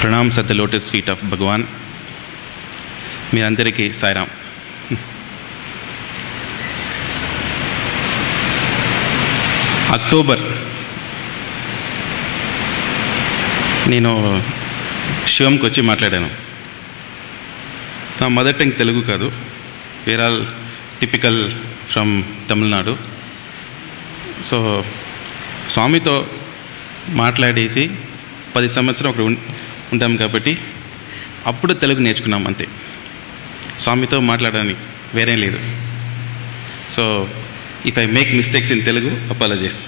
Pranams at the lotus feet of Bhagwan. మీ అందరికీ Sairam. October నేను శివంకి వచ్చి మాట్లాడాను. నా మదర్ టంగ్ తెలుగు కాదు, where all typical from Tamil Nadu. So స్వామితో మాట్లాడేసి 10 సంవత్సరం అక్కడ ఉంటాం కాబట్టి అప్పుడు తెలుగు నేర్చుకున్నాం అంతే. స్వామితో మాట్లాడడానికి వేరే లేదు. So if I make mistakes in Telugu, apologies.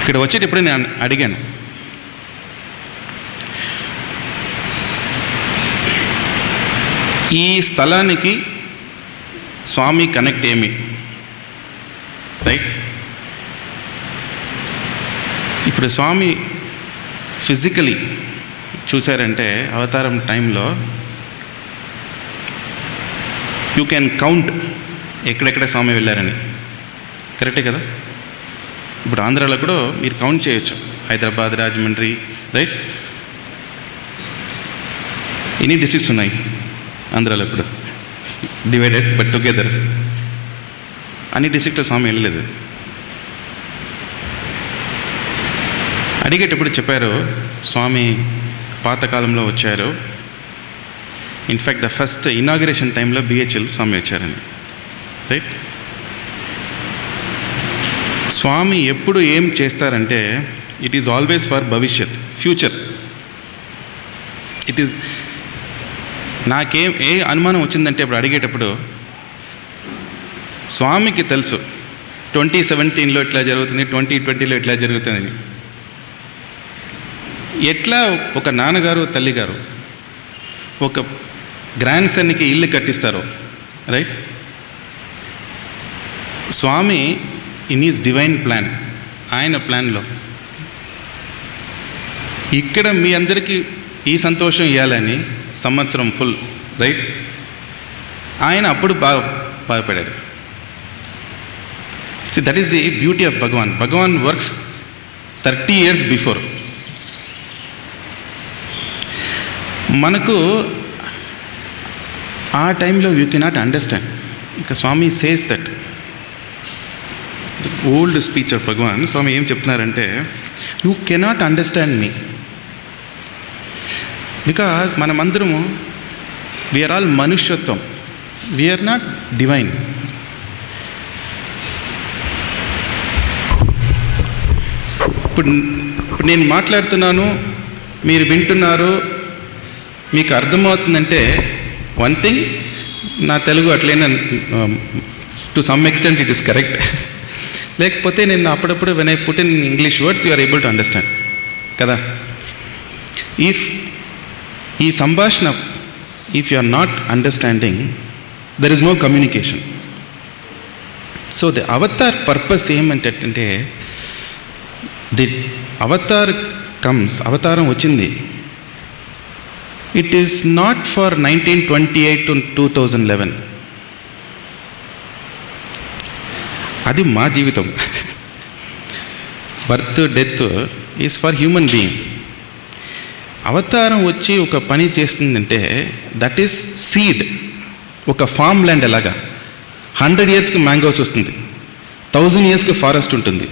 ఇక్కడ వచ్చేటప్పుడు నేను అడిగాను, ఈ స్థలానికి స్వామి కనెక్ట్ ఏమి, రైట్? ఇప్పుడు స్వామి ఫిజికలీ చూసారంటే అవతారం టైంలో యూ క్యాన్ కౌంట్ ఎక్కడెక్కడ స్వామి వెళ్ళారని. కరెక్టే కదా? ఇప్పుడు ఆంధ్రాలో కూడా మీరు కౌంట్ చేయొచ్చు, హైదరాబాద్, రాజమండ్రి, రైట్? ఎన్ని డిస్ట్రిక్ట్స్ ఉన్నాయి ఆంధ్రాలో ఇప్పుడు? Divided but together. అన్ని డిస్ట్రిక్ట్లో స్వామి వెళ్ళలేదు. అడిగేటప్పుడు చెప్పారు, స్వామి పాతకాలంలో వచ్చారు. ఇన్ఫ్యాక్ట్ ద ఫస్ట్ ఇనాగ్రేషన్ టైంలో బిహెచ్ఎల్ స్వామి వచ్చారని, రైట్? స్వామి ఎప్పుడు ఏం చేస్తారంటే ఇట్ ఈజ్ ఆల్వేస్ ఫర్ భవిష్యత్, ఫ్యూచర్. ఇట్ ఈజ్ ఏ అనుమానం వచ్చిందంటే ఇప్పుడు అడిగేటప్పుడు స్వామికి తెలుసు 2017లో ఇట్లా జరుగుతుంది, 2020లో ఇట్లా జరుగుతుందని. ఎట్లా ఒక నాన్నగారు తల్లిగారు ఒక గ్రాండ్ సన్కి ఇల్లు కట్టిస్తారు, right? Swami in is divine plan, ఆయన ప్లాన్లో ఇక్కడ మీ అందరికీ ఈ సంతోషం ఇవ్వాలని సంవత్సరం ఫుల్, రైట్? ఆయన అప్పుడు బాగుపడారు. So that is the beauty of Bhagwan. Bhagwan works 30 years before. మనకు ఆ టైంలో యూ కెనాట్ అండర్స్టాండ్. ఇక Swami says that old speech of Bhagwan. Swami ఏం చెప్తున్నారంటే, you cannot understand me because మనమందరము వీఆర్ ఆల్ మనుష్యత్వం, వీఆర్ నాట్ డివైన్. ఇప్పుడు నేను మాట్లాడుతున్నాను, మీరు వింటున్నారు, మీకు అర్థమవుతుందంటే వన్ థింగ్, నా తెలుగు అట్లయినా to some extent it is correct. లేకపోతే నేను అప్పుడప్పుడు when I put in English words you are able to understand కదా. ఇఫ్ ఈ సంభాషణ if you are not understanding, there is no communication. So the avatar purpose ఏమంటే, the avatar comes, అవతారం వచ్చింది, it is not for 1928 to 2011. అది మా జీవితం. Birth death is for human being. అవతారం వచ్చి ఒక పని చేస్తుందంటే దట్ ఈస్ సీడ్. ఒక ఫామ్ ల్యాండ్ ఎలాగా 100 yearsకి మ్యాంగోస్ వస్తుంది, 1000 yearsకి ఫారెస్ట్ ఉంటుంది.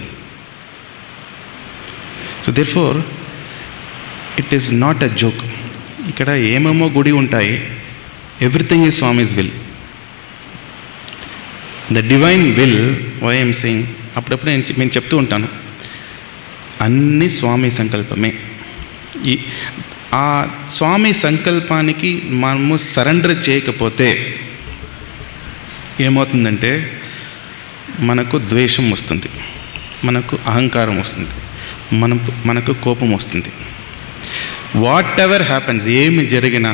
So therefore it is not a joke. ఇక్కడ ఏమేమో గుడి ఉంటాయి, everything is Swami's will. The divine will, why I'm saying, అప్పుడప్పుడు నేను చెప్తూ ఉంటాను, అన్ని స్వామి సంకల్పమే. ఆ స్వామి సంకల్పానికి మనము సరెండర్ చేయకపోతే ఏమవుతుందంటే మనకు ద్వేషం వస్తుంది, మనకు అహంకారం వస్తుంది, మనకు కోపం వస్తుంది. వాట్ ఎవర్ హ్యాపన్స్, ఏమి జరిగినా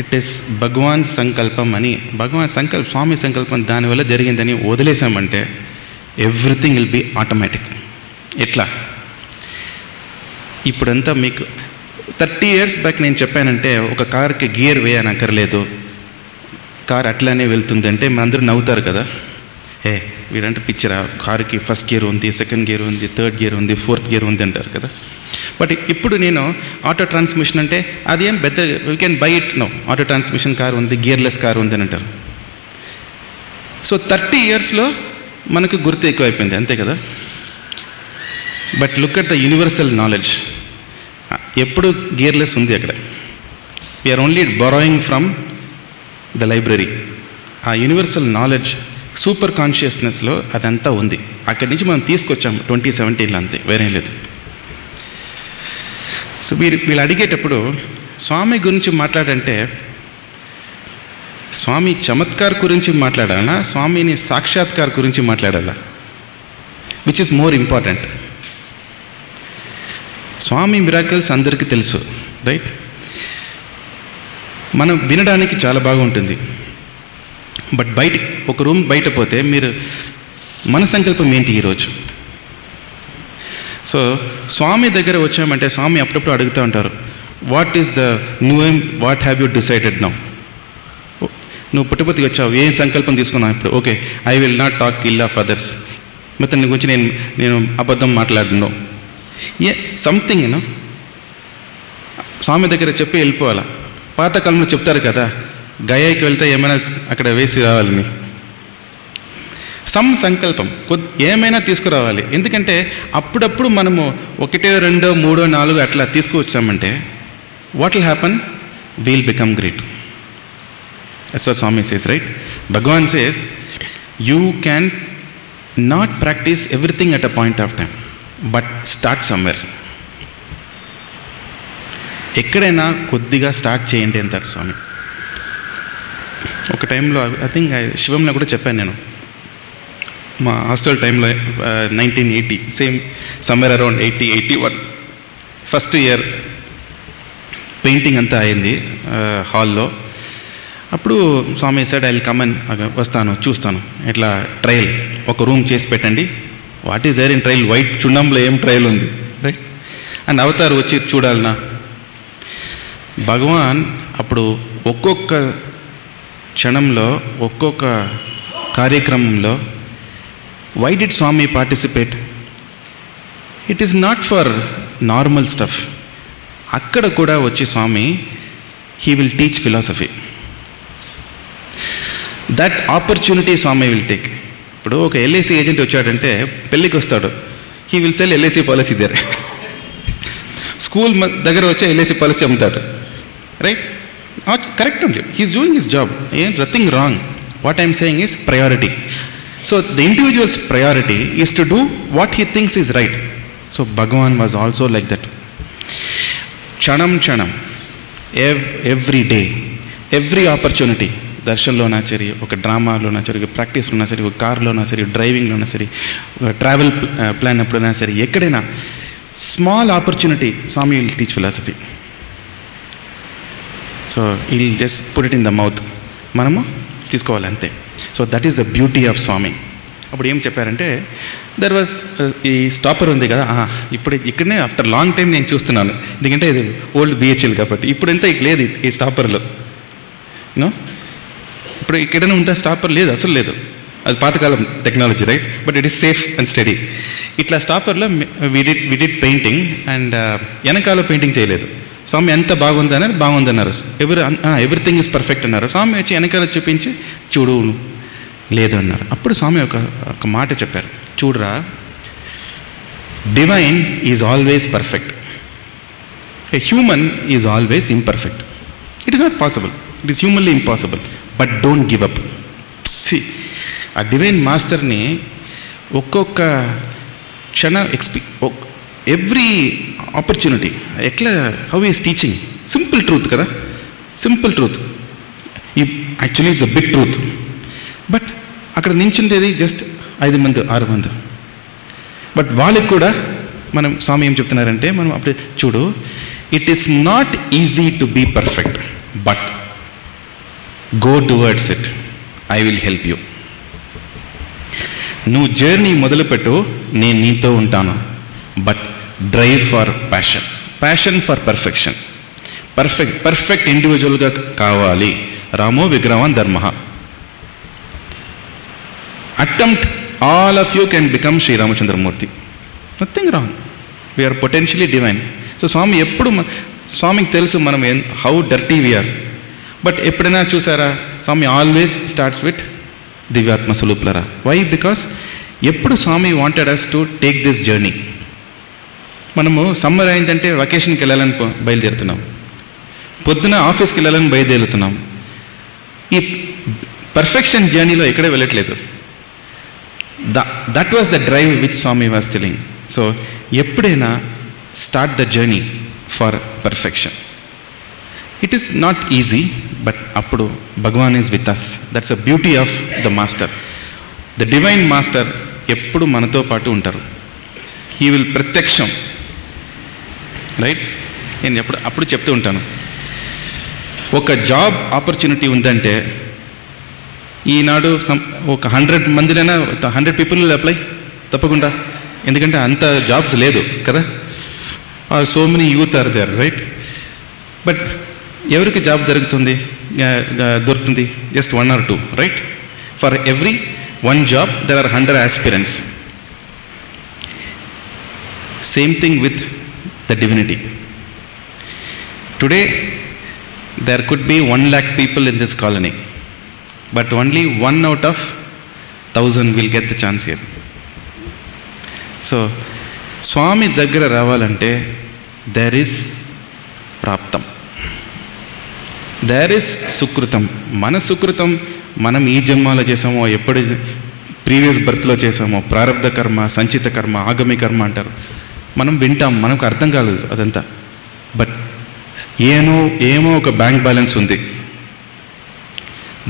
ఇట్ ఈస్ భగవాన్ సంకల్పం అని, భగవాన్ సంకల్పం, స్వామి సంకల్పం దానివల్ల జరిగిందని వదిలేసామంటే ఎవ్రీథింగ్ విల్ బీ ఆటోమేటిక్. ఎట్లా? ఇప్పుడంతా మీకు 30 years బ్యాక్ నేను చెప్పానంటే ఒక కార్కి గియర్ వేయనక్కర్లేదు, కార్ అట్లానే వెళ్తుంది అంటే మనందరూ నవ్వుతారు కదా. వీడంటే పిక్చరా, కారుకి ఫస్ట్ గేర్ ఉంది, సెకండ్ గేర్ ఉంది, థర్డ్ గేర్ ఉంది, ఫోర్త్ గేర్ ఉంది అంటారు కదా. బట్ ఇప్పుడు నేను ఆటో ట్రాన్స్మిషన్ అంటే అది ఏం పెద్ద, we can buy it no, auto transmission car ఉంది, గేర్లెస్ కారు ఉంది అని అంటారు. సో 30 yearsలో మనకు గుర్తు ఎక్కువ అయిపోయింది, అంతే కదా. But look at the universal knowledge, ఎప్పుడు గేర్లెస్ ఉంది అక్కడ. We're only borrowing from the library. ఆ యూనివర్సల్ నాలెడ్జ్ సూపర్ కాన్షియస్నెస్లో అదంతా ఉంది. అక్కడి నుంచి మనం తీసుకొచ్చాము 2017లో, అంతే, వేరేం లేదు. సో వీళ్ళు అడిగేటప్పుడు స్వామి గురించి మాట్లాడంటే స్వామి చమత్కార్ గురించి మాట్లాడాలా, స్వామిని సాక్షాత్కార్ గురించి మాట్లాడాలా, which is more important. Swami miracles అందరికీ తెలుసు, రైట్? మనం వినడానికి చాలా బాగుంటుంది. బట్ బయట ఒక రూమ్ బయట పోతే మీరు మన సంకల్పం ఏంటి ఈరోజు? సో స్వామి దగ్గర వచ్చామంటే స్వామి అప్పుడప్పుడు అడుగుతూ ఉంటారు, what is the what have you decided now? నువ్వు పుట్టపతికి వచ్చావు, ఏం సంకల్పం తీసుకున్నావు ఇప్పుడు? Okay, I will not talk ill of others, మొత్తం నీ గురించి నేను అబద్ధం మాట్లాడను, సంథింగ్ యూనో స్వామి దగ్గర చెప్పి వెళ్ళిపోవాలా. పాతకాలంలో చెప్తారు కదా, గయాకి వెళ్తే ఏమైనా అక్కడ వేసి రావాలని, సంకల్పం ఏమైనా తీసుకురావాలి. ఎందుకంటే అప్పుడప్పుడు మనము 1, 2, 3, 4 అట్లా తీసుకువచ్చామంటే what will happen? We'll become great. That's what Swami says, right? Bhagavan says, you can not practice everything at a point of time, but start somewhere. ఎక్కడైనా కొద్దిగా స్టార్ట్ చేయండి అంటారు స్వామి. ఒక టైంలో ఐ థింక్ శివంలో కూడా చెప్పాను నేను, మా హాస్టల్ టైంలో 1980, same somewhere around 80-81 first year painting అంతా అయింది హాల్లో. అప్పుడు Swami said I will come and వస్తాను, చూస్తాను, ఇట్లా ట్రయల్ ఒక రూమ్ చేసి పెట్టండి. What is there in trial? White చున్నంలో ఏం ట్రయల్ ఉంది, రైట్? అండ్ అవతారు వచ్చి చూడాలనా. భగవాన్ అప్పుడు ఒక్కొక్క క్షణంలో ఒక్కొక్క కార్యక్రమంలో why did Swami participate? It is not for normal stuff. అక్కడ కూడా వచ్చి Swami he will teach philosophy. That opportunity Swami will take. ఇప్పుడు ఒక ఎల్ఐసి ఏజెంట్ వచ్చాడంటే పెళ్ళికి వస్తాడు, he will sell LIC policy there. School దగ్గర వచ్చే ఎల్ఐసి పాలసీ అమ్ముతాడు, right? Correct only, he is doing his job, nothing wrong. What I'm saying is priority. So the individuals priority is to do what he thinks is right. So Bhagwan was also like that. క్షణం every day, every opportunity, దర్శనంలోనా సరే, ఒక డ్రామాలోనా సరే, ఒక ప్రాక్టీస్లోనా సరే, ఒక కార్లోనా సరే, డ్రైవింగ్లోనా సరే, ట్రావెల్ ప్లాన్ ఎప్పుడైనా సరే, ఎక్కడైనా small opportunity Swami will teach philosophy. So will just put it in the mouth, మనము తీసుకోవాలి అంతే. So that is the beauty of Swami. అప్పుడు ఏం చెప్పారంటే, దర్ వాజ్ ఈ స్టాపర్ ఉంది కదా, ఇప్పుడు ఇక్కడనే ఆఫ్టర్ లాంగ్ టైం నేను చూస్తున్నాను, ఎందుకంటే ఇది ఓల్డ్ బిహెచ్ఎల్ కాబట్టి. ఇప్పుడు ఎంత లేదు ఈ స్టాపర్లో, నో ఇప్పుడు ఎక్కడైనా ఉందా స్టాపర్? లేదు, అసలు లేదు. అది పాతకాలం technology, right? But it is safe and study. ఇట్లా స్టాపర్లో వి డిడ్ పెయింటింగ్ అండ్ వెనకాల పెయింటింగ్ చేయలేదు. స్వామి ఎంత బాగుందన్నారు, బాగుందన్నారు, ఎవ్రీథింగ్ ఈజ్ పర్ఫెక్ట్ అన్నారు. స్వామి వచ్చి వెనకాల చూపించి చూడు లేదు అన్నారు. అప్పుడు స్వామి ఒక మాట చెప్పారు, చూడరా, divine is always perfect, a human is always imperfect. It is not possible, it is humanly impossible, but don't give up. See ఆ డివైన్ మాస్టర్ని ఒక్కొక్క క్షణ ఎవ్రీ ఆపర్చునిటీ ఎట్లా, how is teaching simple truth కదా, simple truth. Actually it's a big truth, but అక్కడ నించుండేది just 5 మంది 6 మంది. బట్ వాళ్ళకి కూడా మనం స్వామి ఏం చెప్తున్నారంటే, మనం అప్పుడు చూడు, it is not easy to be perfect, but go towards it, I will help you. నువ్వు జర్నీ మొదలుపెట్టు, నేను నీతో ఉంటాను, but drive for passion for perfection. Perfect ఇండివిజువల్గా కావాలి. రామో విగ్రహం ధర్మ. Attempt all of you can become Sri Ramachandramurti. Nothing wrong. We are potentially divine. So Swami ఎప్పుడు స్వామికి తెలుసు మనం హౌ డర్టీ వీఆర్. బట్ ఎప్పుడైనా చూసారా, స్వామి ఆల్వేస్ స్టార్ట్స్ విత్ దివ్యాత్మ స్వరూపులరా. వై? బికాస్ ఎప్పుడు Swami wanted us to take this journey. మనము summer అయిందంటే వెకేషన్కి వెళ్ళాలని బయలుదేరుతున్నాం, పొద్దున ఆఫీస్కి వెళ్ళాలని బయలుదేరుతున్నాం. ఈ పర్ఫెక్షన్ జర్నీలో ఎక్కడే వెళ్ళట్లేదు. That was the drive which Swami was telling. So ఎప్పుడైనా start the journey for perfection. It is not easy, but అప్పుడు Bhagwan is with us. That's a beauty of the master. The divine master ఎప్పుడు మనతో పాటు ఉంటారు. He will ప్రత్యక్షం, right? నేను అప్పుడు చెప్తూ ఉంటాను, ఒక జాబ్ ఆపర్చునిటీ ఉందంటే ఈనాడు ఒక 100 మందిలైనా 100 పీపుల్ అప్లై తప్పకుండా. ఎందుకంటే అంత జాబ్స్ లేదు కదా. So many youth are there, right? But ఎవరికి జాబ్ దొరుకుతుంది? Just 1 or 2, right? For every 1 job there are 100 aspirants. Same thing with the divinity. Today there could be 1 lakh people in this colony, but only 1 out of 1000 will get the chance here. So స్వామి దగ్గర రావాలంటే there is ప్రాప్తం, there is సుకృతం. మన సుకృతం మనం ఈ జన్మలో చేసామో, ఎప్పుడు ప్రీవియస్ బర్త్లో చేసామో, ప్రారబ్ధ కర్మ, సంచిత కర్మ, ఆగమి కర్మ అంటారు. మనం వింటాం, మనకు అర్థం కాలేదు అదంతా. బట్ ఏమో ఒక బ్యాంక్ బ్యాలెన్స్ ఉంది,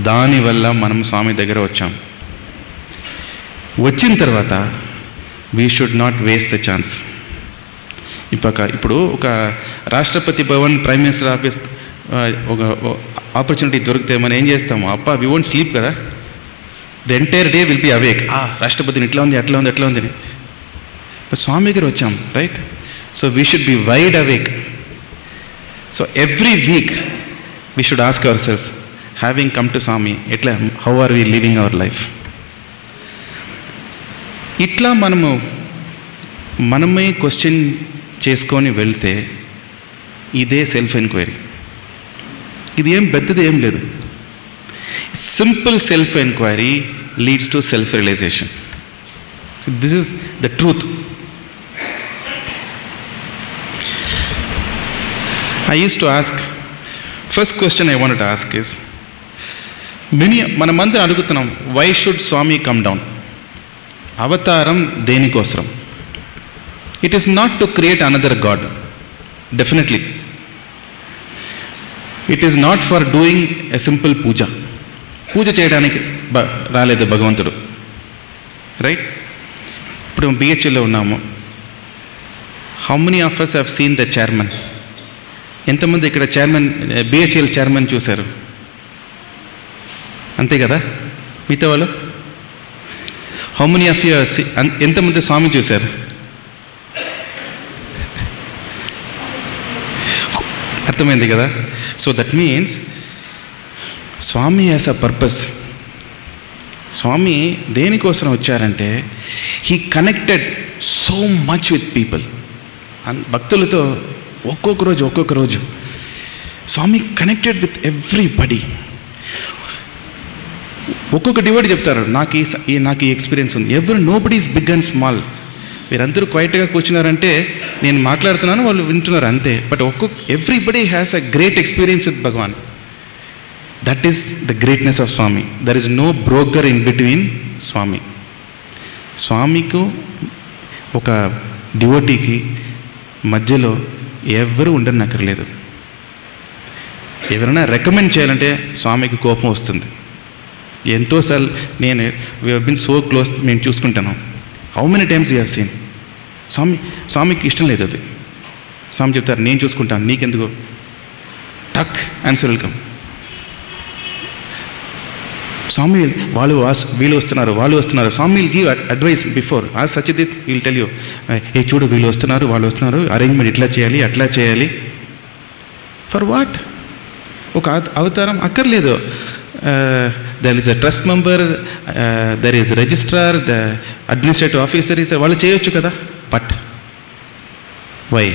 దానివల్ల మనం స్వామి దగ్గర వచ్చాం. వచ్చిన తర్వాత we should not waste the chance. ఇప్పుడు ఒక Rashtrapati Bhavan, prime minister office ఒక ఆపర్చునిటీ దొరికితే మనం ఏం చేస్తాము? వి వోంట్ స్లీప్ కదా. The entire day will be awake. రాష్ట్రపతిని ఇట్లా ఉంది, అట్లా ఉంది, అట్లా ఉందని. బట్ స్వామి దగ్గర వచ్చాం, right? So we should be wide awake. So every week we should ask our selves, having come to Swami, ఎట్లా, how are we living our life? ఇట్లా మనమే క్వశ్చన్ చేసుకొని వెళ్తే ఇదే సెల్ఫ్ ఎంక్వైరీ. ఇది ఏం పెద్దది ఏం లేదు. Simple self enquiry leads to self realisation. This is the truth. I used to ask, first question I wanted to ask is, మనమందరం అడుగుతున్నాం, why should Swami come down? అవతారం దేనికోసం? It is not to create another God, definitely. It is not for doing a simple పూజ చేయడానికి రాలేదు భగవంతుడు, right? ఇప్పుడు బిహెచ్ఎల్లో ఉన్నాము. How many of us have seen the chairman? ఎంతమంది ఇక్కడ చైర్మన్, బిహెచ్ఎల్ చైర్మన్ చూశారు? అంతే కదా. మిగతా వాళ్ళు హౌ మెనీ ఆఫ్ యూ, ఎంతమంది స్వామి చూశారు? అర్థమైంది కదా. So that means Swami has a purpose. Swami దేనికోసం వచ్చారంటే, he connected so much with people. భక్తులతో ఒక్కొక్క రోజు స్వామి కనెక్టెడ్ విత్ ఎవ్రీబడి. ఒక్కొక్క డివైడ్ చెప్తారు, నాకు ఈ ఎక్స్పీరియన్స్ ఉంది. Nobody is big and small. మీరందరూ క్వైట్గా కూర్చున్నారంటే నేను మాట్లాడుతున్నాను, వాళ్ళు వింటున్నారు అంతే. But everybody has a great experience with Bhagavan. That is the greatness of Swami. There is no broker in between Swami. స్వామికు ఒక డివోటీకి మధ్యలో ఎవరు ఉండనక్కర్లేదు. ఎవరైనా రికమెండ్ చేయాలంటే స్వామికి కోపం వస్తుంది. ఎంతోసార్లు నేను బిన్ సో క్లోజ్, మేము చూసుకుంటాను. How many times you have seen స్వామికి ఇష్టం లేదు అది. స్వామి చెప్తారు, నేను చూసుకుంటాను, నీకెందుకు? టక్ ఆన్సర్ వెల్కమ్. స్వామి వీళ్ళు వస్తున్నారు. Swami will give advice before. ఆ సత్యజిత్ విల్ టెల్ యూ, ఏ చూడు వీళ్ళు వస్తున్నారు, అరేంజ్మెంట్ ఇట్లా చేయాలి, అట్లా చేయాలి. For what? ఒక అవతారం అక్కర్లేదు. There is a trust member, there is registrar, the administrative officer is, వాళ్ళు చేయొచ్చు కదా. But why?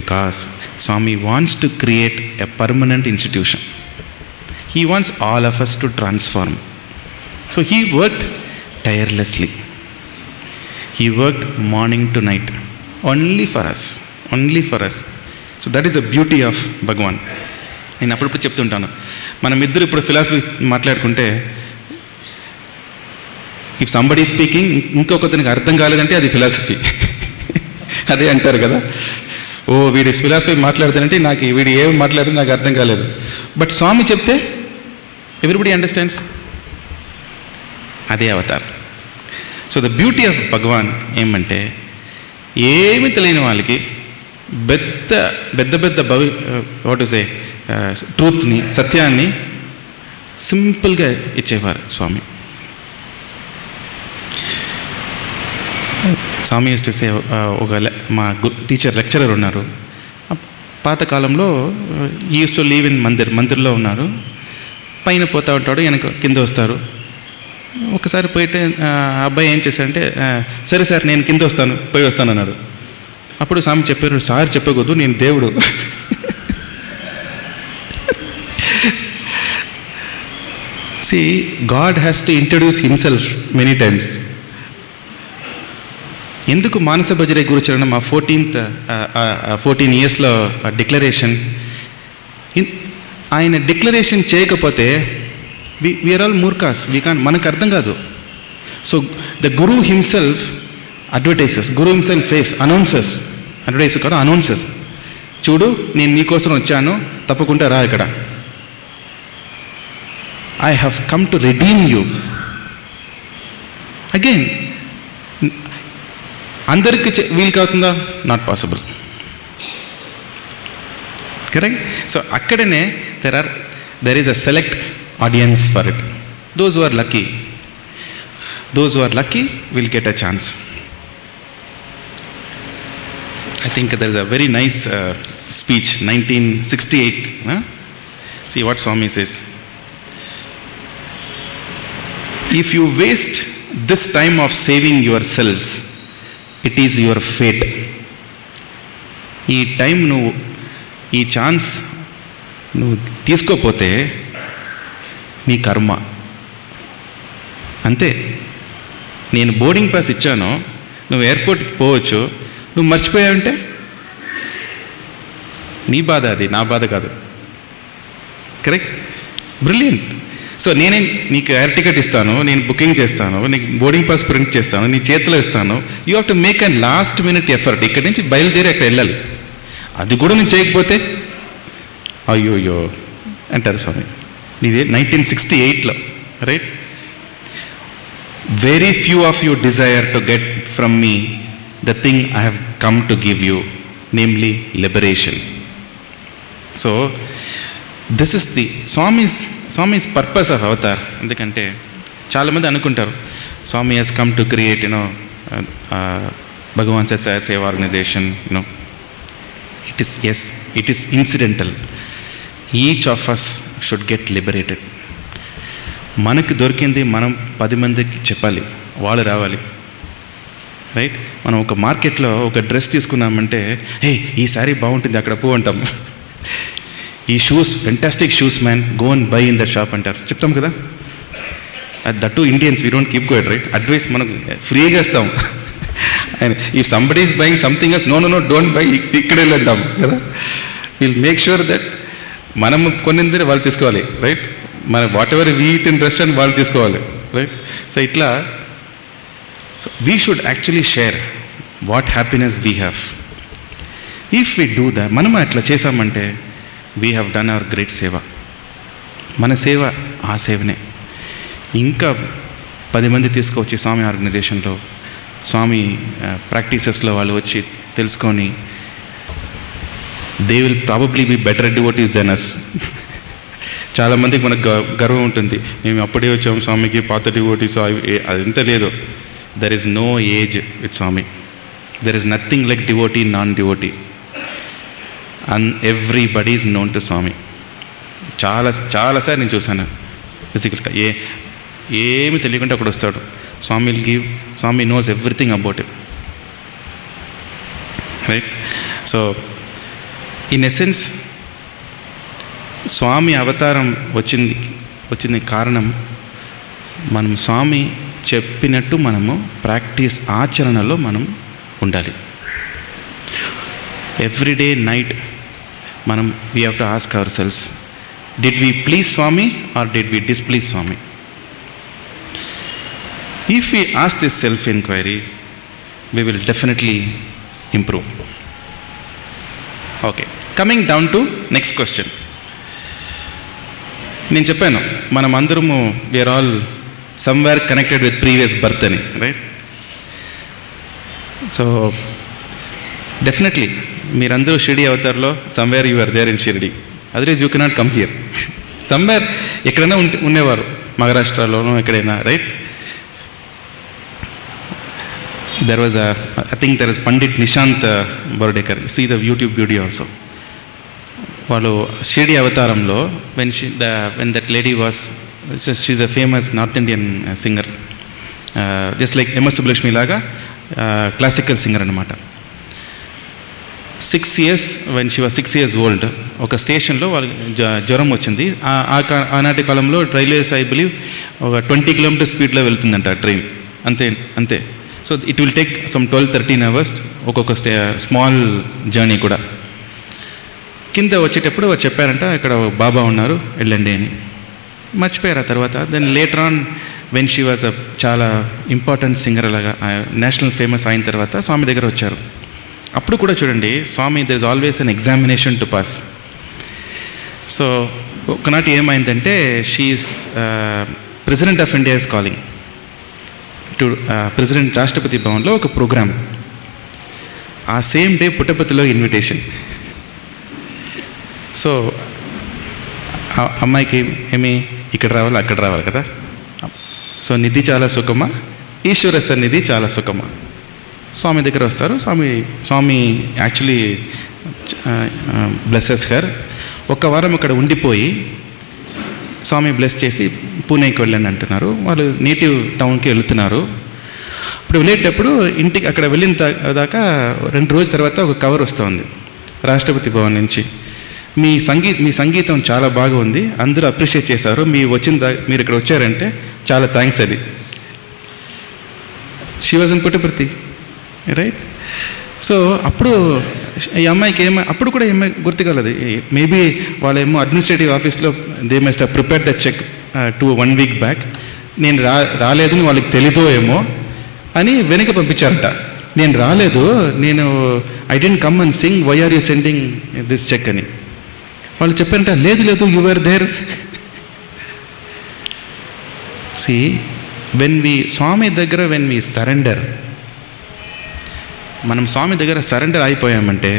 Because Swami wants to create a permanent institution. He wants all of us to transform. So he worked tirelessly. He worked morning to night, only for us, only for us. So that is the beauty of Bhagavan. నేను అప్పుడప్పుడు చెప్తుంటాను, మనం ఇద్దరు ఇప్పుడు philosophy మాట్లాడుకుంటే, if somebody speaking ఇంకొకరికి అర్థం కాలేదంటే అది ఫిలాసఫీ. అదే అంటారు కదా, ఓ వీడి ఫిలాసఫీ మాట్లాడుతానంటే నాకు వీడు ఏం మాట్లాడుతూ నాకు అర్థం కాలేదు. బట్ స్వామి చెప్తే ఎవ్రీబడి అండర్స్టాండ్స్. అదే అవతార్. So the beauty of Bhagavan ఏమంటే, ఏమి తెలియని వాళ్ళకి పెద్ద వాట్ టు సే ట్రూత్ని, సత్యాన్ని సింపుల్గా ఇచ్చేవారు స్వామి. స్వామి యూస్ టు సే, మా టీచర్ లెక్చరర్ ఉన్నారు పాతకాలంలో, ఈ యూస్ టు లీవ్ ఇన్ మందిర్లో ఉన్నారు. పైన పోతూ ఉంటాడు, వెనక కింద వస్తారు. ఒకసారి పోయితే అబ్బాయి ఏం చేశాడంటే, సరే సార్ నేను కింద వస్తాను, పోయి వస్తాను అన్నాడు. అప్పుడు స్వామి చెప్పారు, సార్ చెప్పకూడదు, నేను దేవుడు. See, God has to introduce himself many times. ఎందుకు మానస భజరే గురుచరణ మా 14 ఇయర్స్లో డిక్లరేషన్, ఆయన డిక్లరేషన్ చేయకపోతే వీఆర్ ఆల్ మూర్ఖాస్, మనకు అర్థం కాదు. So the guru himself advertises, guru himself says, announces, advertises కాదు అనౌన్సెస్, చూడు నేను నీకోసం వచ్చాను, తప్పకుండా రా ఇక్కడ, I have come to redeem you. Again అందరికి వీలు కావుతుందా? Not possible. కరెక్ట్. సో అక్కడనే there is a select audience for it. Those who are lucky will get a chance. I think there is a very nice speech, 1968. See what Swami says. If you waste this time of saving yourselves, it is your fate. ఈ time నువ్వు, ఈ chance నువ్వు తీసుకోపోతే నీ కర్మ అంతే. నేను boarding pass ఇచ్చాను, నువ్వు ఎయిర్పోర్ట్కి పోవచ్చు, నువ్వు మర్చిపోయావంటే నీ బాధ, అది నా బాధ కాదు. Correct, brilliant. సో నేనే నీకు ఎయిర్ టికెట్ ఇస్తాను, నేను బుకింగ్ చేస్తాను, నీకు బోర్డింగ్ పాస్ ప్రింట్ చేస్తాను, నీ చేతిలో ఇస్తాను. You have to make an last minute effort. ఇక్కడి నుంచి బయలుదేరి అక్కడ వెళ్ళాలి. అది కూడా నేను చేయకపోతే అయ్యోయ్యో అంటారు స్వామి. ఇది 1968లో, right? Very few of you desire to get from me the thing I have come to give you, namely liberation. So this is the Swami's purpose of avatar. ఎందుకంటే చాలామంది అనుకుంటారు Swami he's come to create Bhagavan Seva organization. It is incidental. Each of us should get liberated. మనకు దొరికింది మనం 10 మందికి చెప్పాలి, వాళ్ళు రావాలి, రైట్? మనం ఒక మార్కెట్లో ఒక డ్రెస్ తీసుకున్నామంటే, హే ఈ శారీ బాగుంటుంది అక్కడ పో అంటాం. ఈ shoes fantastic shoes man, go and buy in that shop అంటారు, చెప్తాం కదా. That to Indians, we don't keep quiet, right? Advice మనం ఫ్రీగా ఇస్తాం. And if somebody is buying something else, no don't buy, ఇక్కడ వెళ్ళంటాం కదా. విల్ మేక్ షూర్ దట్ మనం కొన్నింది వాళ్ళు తీసుకోవాలి, రైట్? మన what ever we eat in restaurant వాళ్ళు తీసుకోవాలి, రైట్? సో ఇట్లా, so we should actually share what happiness we have. If we do that, మనం అట్లా చేసామంటే we have done our great సేవ. మన సేవ ఆ సేవనే. ఇంకా 10 మంది తీసుకొచ్చి స్వామి ఆర్గనైజేషన్లో, స్వామి ప్రాక్టీసెస్లో వాళ్ళు వచ్చి తెలుసుకొని, they will probably be better devotees than us. చాలామందికి మనకు గర్వం ఉంటుంది, మేము అప్పుడే వచ్చాము స్వామికి, పాత డివోటీస్ అదంతా లేదు. There is no age with Swami. There is nothing like devotee, non devotee, and everybody is known to Swami. చాలాసార్లు నేను చూశాను. ఫిజికల్గా ఏమి తెలియకుండా అక్కడ వస్తాడు. Swami will give, Swami knows everything about him, right? So in essence Swami అవతారం వచ్చింది కారణం మనం స్వామి చెప్పినట్టు మనము ప్రాక్టీస్, ఆచరణలో మనం ఉండాలి. ఎవ్రీడే నైట్ మనం we have to ask our selves, did we please Swami or did we displease Swami? If we ask this self enquiry, we will definitely improve. Okay, coming down to next question. నేను చెప్పాను మనం అందరము we are all somewhere connected with previous birth అని, right? So definitely మీరందరూ షిరిడి అవతార్లో somewhere you are there in Shirdi, otherwise you cannot come here. Somewhere ఎక్కడైనా ఉండేవారు, మహారాష్ట్రలోనూ ఎక్కడైనా, right? There was I think there is Pandit Nishant Bordekar. You see the YouTube video also. వాళ్ళు షిరిడి అవతారంలో when that lady was, she's a famous North Indian singer, just like MS Subbulakshmi లాగా classical singer అనమాట. 6 years, when she was 6 years old, ఒక స్టేషన్లో వాళ్ళకి జ్వరం వచ్చింది. ఆనాటి కాలంలో రైల్వేస్ ఐ బిలీవ్ ఒక 20 కిలోమీటర్ స్పీడ్లో వెళ్తుందంట ట్రైన్, అంతే. So it will take some 12-13 hours ఒక్కొక్క స్మాల్ జర్నీ కూడా. కింద వచ్చేటప్పుడు చెప్పారంట ఇక్కడ బాబా ఉన్నారు వెళ్ళండి అని. మర్చిపోయారు ఆ తర్వాత. Then later on when she was చాలా ఇంపార్టెంట్ సింగర్ లాగా నేషనల్ ఫేమస్ అయిన తర్వాత స్వామి దగ్గర వచ్చారు. అప్పుడు కూడా చూడండి Swami, there is always an examination to pass. So ఒకనాటి ఏమైందంటే she is president of India is calling to president Rashtrapati భవన్లో ఒక ప్రోగ్రామ్. ఆ సేమ్ డే పుట్టపర్తిలో ఇన్విటేషన్. సో అమ్మాయికి ఏమి ఇక్కడ రావాలి అక్కడ రావాలి కదా. సో నిధి చాలా సుఖమా, ఈశ్వర సన్నిధి చాలా సుఖమా. స్వామి దగ్గర వస్తారు. స్వామి యాక్చువల్లీ బ్లెస్సెస్ హర్. ఒక వారం ఇక్కడ ఉండిపోయి స్వామి బ్లెస్ చేసి పూణేకి వెళ్ళండి అంటున్నారు. వాళ్ళు నేటివ్ టౌన్కి వెళుతున్నారు. ఇప్పుడు వెళ్ళేటప్పుడు ఇంటికి అక్కడ వెళ్ళిన దాకా 2 రోజుల తర్వాత ఒక కవర్ వస్తుంది రాష్ట్రపతి భవన్ నుంచి. మీ సంగీతం చాలా బాగా ఉంది, అందరూ అప్రిషియేట్ చేశారు, మీరు ఇక్కడ వచ్చారంటే చాలా థ్యాంక్స్ అది. She was in Puttaparthi, right? So అప్పుడు ఈ అమ్మాయికి అప్పుడు కూడా ఏమై గుర్తుకలదు. మేబీ వాళ్ళేమో అడ్మినిస్ట్రేటివ్ ఆఫీస్లో they must have prepared the check 1 week back. నేను రాలేదని వాళ్ళకి తెలీదో ఏమో అని వెనక పంపించారట. నేను రాలేదు, I didn't come and sing, why are you sending this check అని. వాళ్ళు చెప్పారంట, లేదు you are there. See Swami దగ్గర వెన్ వి సరెండర్, మనం స్వామి దగ్గర సరెండర్ అయిపోయామంటే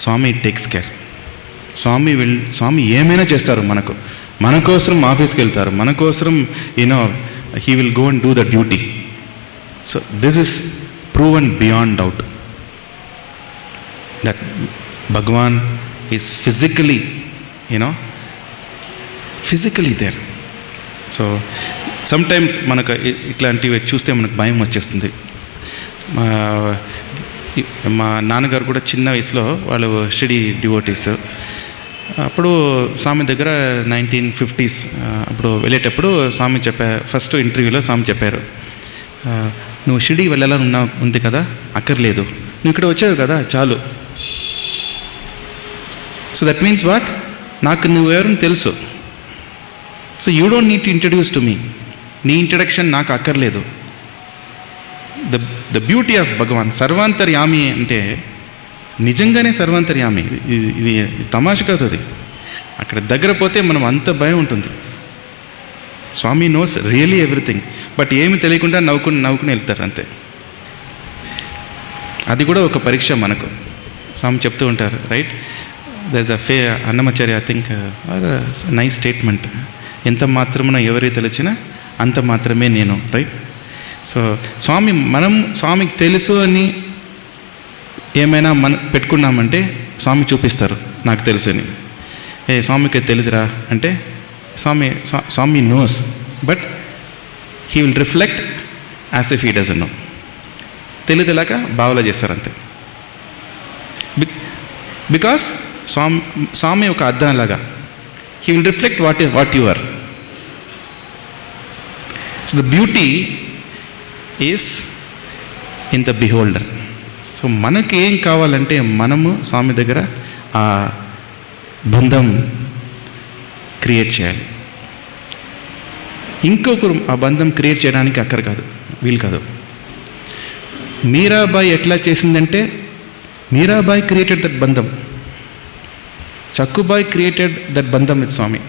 స్వామి టేక్స్ కేర్. స్వామి ఏమైనా చేస్తారు మన కోసం ఆఫీస్కి వెళ్తారు, మన కోసం he will go and do the duty. So this is proven beyond doubt that Bhagavan is physically there. So sometimes మనకు ఇట్లాంటివి చూస్తే మనకు భయం వచ్చేస్తుంది. మా నాన్నగారు కూడా చిన్న వయసులో వాళ్ళు షిరిడి డివోటీస్. అప్పుడు స్వామి దగ్గర 1950s అప్పుడు వెళ్ళేటప్పుడు స్వామి ఫస్ట్ ఇంటర్వ్యూలో స్వామి చెప్పారు, నువ్వు షిరిడి వెళ్ళాలని ఉంది కదా, అక్కర్లేదు, నువ్వు ఇక్కడ వచ్చావు కదా చాలు. సో దట్ మీన్స్ వాట్, నాకు నువ్వెవరని తెలుసు. So you don't need to introduce to me, నీ ఇంట్రడక్షన్ నాకు అక్కర్లేదు. ద బ్యూటీ ఆఫ్ భగవాన్ సర్వాంతర్యామి అంటే నిజంగానే సర్వాంతర్యామి. ఇది తమాష కాదు, అది అక్కడ దగ్గర పోతే మనం అంత భయం ఉంటుంది. స్వామి నోస్ రియలీ ఎవ్రీథింగ్, బట్ ఏమి తెలియకుండా నవ్వుకుని వెళ్తారు అంతే. అది కూడా ఒక పరీక్ష మనకు. స్వామి చెప్తూ ఉంటారు, right? There is Annamacharya I think are nice statement, ఎంత మాత్రమున ఎవరి తెలిసినా అంత మాత్రమే నేను, రైట్? సో స్వామికి తెలుసు అని ఏమైనా పెట్టుకున్నామంటే స్వామి చూపిస్తారు నాకు తెలుసు అని. స్వామికి తెలియదురా అంటే Swami knows, but he will reflect as if he doesn't know. తెలియదేలాక బావలా చేస్తారంతే. బికాస్ స్వామి ఒక అద్దంలాగా, he will reflect what you are. So the beauty is in the beholder. So మనకి ఏం కావాలంటే మనము స్వామి దగ్గర ఆ బంధం క్రియేట్ చేయాలి. ఇంకొకరు ఆ బంధం క్రియేట్ చేయడానికి వీలు కాదు. మీరాబాయి ఎట్లా చేసిందంటే, మీరాబాయి క్రియేటెడ్ దట్ బంధం, చక్కుబాయి క్రియేటెడ్ దట్ బంధం విత్ స్వామి.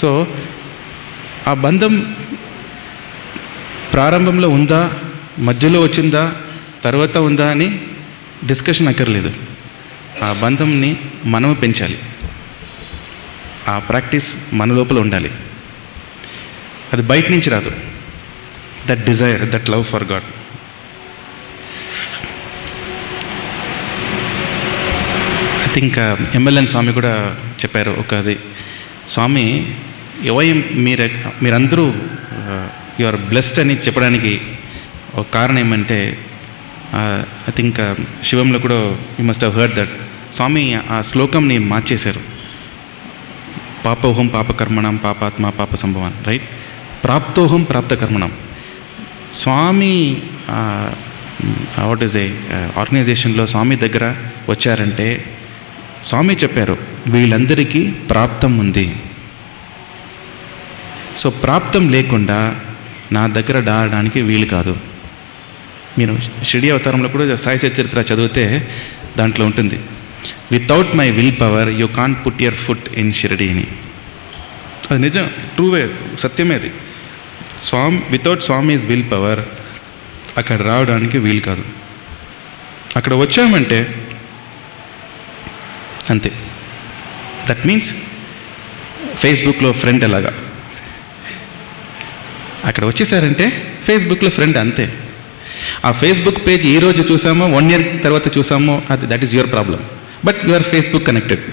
సో ఆ బంధం ప్రారంభంలో ఉందా, మధ్యలో వచ్చిందా, తర్వాత ఉందా అని డిస్కషన్ అక్కర్లేదు. ఆ బంధంని మనము పెంచాలి. ఆ ప్రాక్టీస్ మన లోపల ఉండాలి. అది బయట నుంచి రాదు. That desire, that love for God. I think MLN Swami కూడా చెప్పారు అది, స్వామి మీరందరూ యు ఆర్ బ్లెస్డ్ అని చెప్పడానికి ఒక కారణం ఏమంటే, ఐ థింక్ శివంలో కూడా you must have heard that. Swami ఆ శ్లోకంని మార్చేశారు. పాపోహం పాపకర్మణం పాపాత్మ పాప సంభవాన్, రైట్? ప్రాప్తోహం ప్రాప్త కర్మణం. స్వామి వాట్ ఈజ్ ఏ ఆర్గనైజేషన్లో స్వామి దగ్గర వచ్చారంటే స్వామి చెప్పారు, వీళ్ళందరికీ ప్రాప్తం ఉంది. సో ప్రాప్తం లేకుండా నా దగ్గర రావడానికి వీలు కాదు. మీరు షిరిడి అవతారంలో కూడా సాయి చరిత్ర చదివితే దాంట్లో ఉంటుంది, without my will power you can't put your foot in Shirdi అని. అది నిజం, ట్రూవే, సత్యమే అది. వితౌట్ స్వామీస్ విల్ పవర్ అక్కడ రావడానికి వీలు కాదు. అక్కడ వచ్చామంటే అంతే. దట్ మీన్స్ ఫేస్బుక్లో ఫ్రెండ్ ఎలాగా, అక్కడ వచ్చేసారంటే ఫేస్బుక్లో ఫ్రెండ్ అంతే. ఆ ఫేస్బుక్ పేజ్ ఈరోజు చూసామో 1 year తర్వాత చూసామో that is your problem, but you are Facebook connected.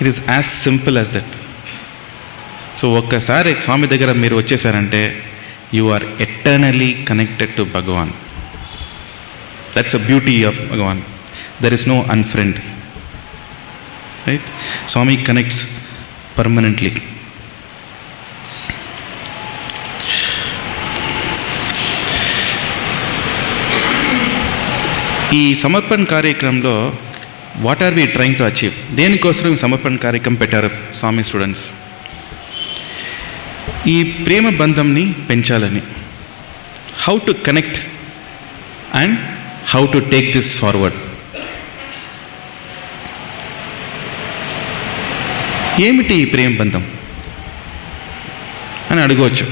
It is as simple as that. So ఒక్కసారి స్వామి దగ్గర మీరు వచ్చేసారంటే you are eternally connected to Bhagavan. That's a beauty of Bhagavan. There is no unfriend, right? Swami connects permanently. ఈ సమర్పణ కార్యక్రమంలో what are we trying to achieve? దేనికోసం ఈ సమర్పణ కార్యక్రమం పెట్టారు స్వామి స్టూడెంట్స్? ఈ ప్రేమ బంధంని పెంచాలని. How to connect and how to take this forward. ఏమిటి ఈ ప్రేమ బంధం అని అడగవచ్చు.